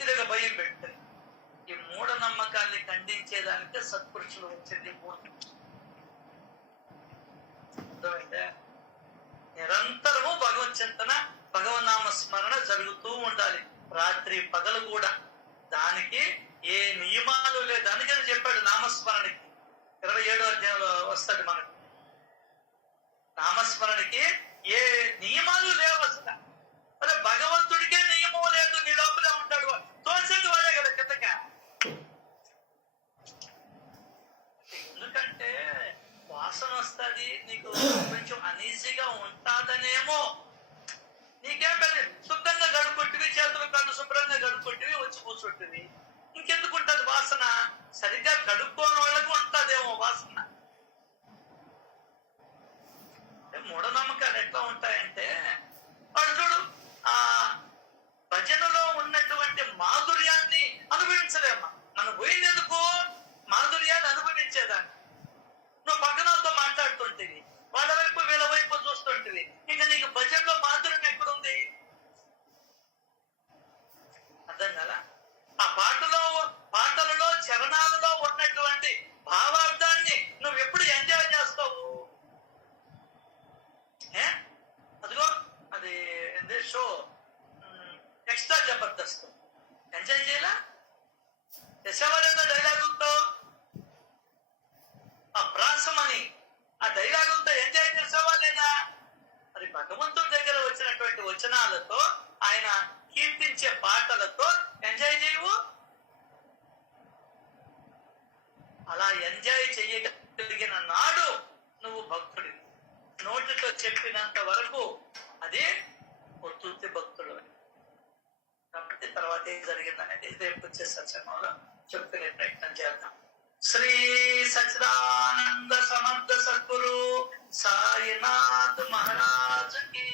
ఇదిగా భయం పెడుతుంది. ఈ మూఢనమ్మకాన్ని ఖండించేదానికే సత్పురుషులు వచ్చింది. అర్థమైందా? నిరంతరము భగవత్ చింతన, భగవన్నామ స్మరణ జరుగుతూ ఉండాలి, రాత్రి పగలు కూడా. దానికి ఏ నియమాలు లేదు. అందుకని చెప్పాడు నామస్మరణకి 27వ అధ్యాయంలో వస్తాడు మనకు. నామస్మరణకి ఏ నియమాలు లేవు అసలు. అదే భగవంతుడికే నియమం లేదు, నీ లోపలే ఉంటాడు. తోసేది వాడే కదా కిందక. ఎందుకంటే వాసన వస్తుంది, నీకు కొంచెం అనీజీగా ఉంటాదనేమో. నీకేం పెద్ద శుద్ధంగా గడుపుకొట్టివి, చేతులు కళ్ళు శుభ్రంగా గడుపుకొట్టివి, వచ్చి కూర్చొట్టివి. ఇంకెందుకు ఉంటుంది వాసన? సరిగ్గా గడుపుకోని వాళ్ళకు ఉంటుందేమో వాసన. మూఢనమ్మకాలు ఎట్లా ఉంటాయంటే, వాడు చూడు ఆ భజనలో ఉన్నటువంటి మాధుర్యాన్ని అనుభవించలేమ్మా. మనం పోయినందుకు మాధుర్యాన్ని అనుభవించేదాన్ని. నువ్వు పక్కనతో మాట్లాడుతుంటివి, వాళ్ళ వైపు వీళ్ళ వైపు చూస్తుంటివి. ఇంకా నీకు భజనలో మాధుర్యం ఎక్కడుంది? అర్థం కదా? ఆ పాటలలో చరణాలలో ఉన్నటువంటి భావార్థాన్ని నువ్వు ఎప్పుడు ఎంజాయ్ చేస్తావు? అదిగో అది షో ఎక్స్ట్రా జబర్దస్త్ ఎంజాయ్ చేయాలా? దశవరేదో డైలాగులతో, ఆ ప్రాసమని ఆ డైలాగులతో ఎంజాయ్ చేసావా లేదా? మరి భగవంతుడి దగ్గర వచ్చినటువంటి వచనాలతో, ఆయన కీర్తించే పాటలతో ఎంజాయ్ చేయవు. అలా ఎంజాయ్ చేయగలిగిన నాడు నువ్వు భక్తుడి. నోటితో చెప్పినంత వరకు అది పొత్తుతి భక్తుడు. కాబట్టి తర్వాత ఏం జరిగిందనేది రేపు వచ్చే సత్సంగంలో చెప్పుకునే ప్రయత్నం చేద్దాం. శ్రీ సచ్చిదానంద సమర్థ సద్గురు సాయినాథ్ మహారాజ్ కి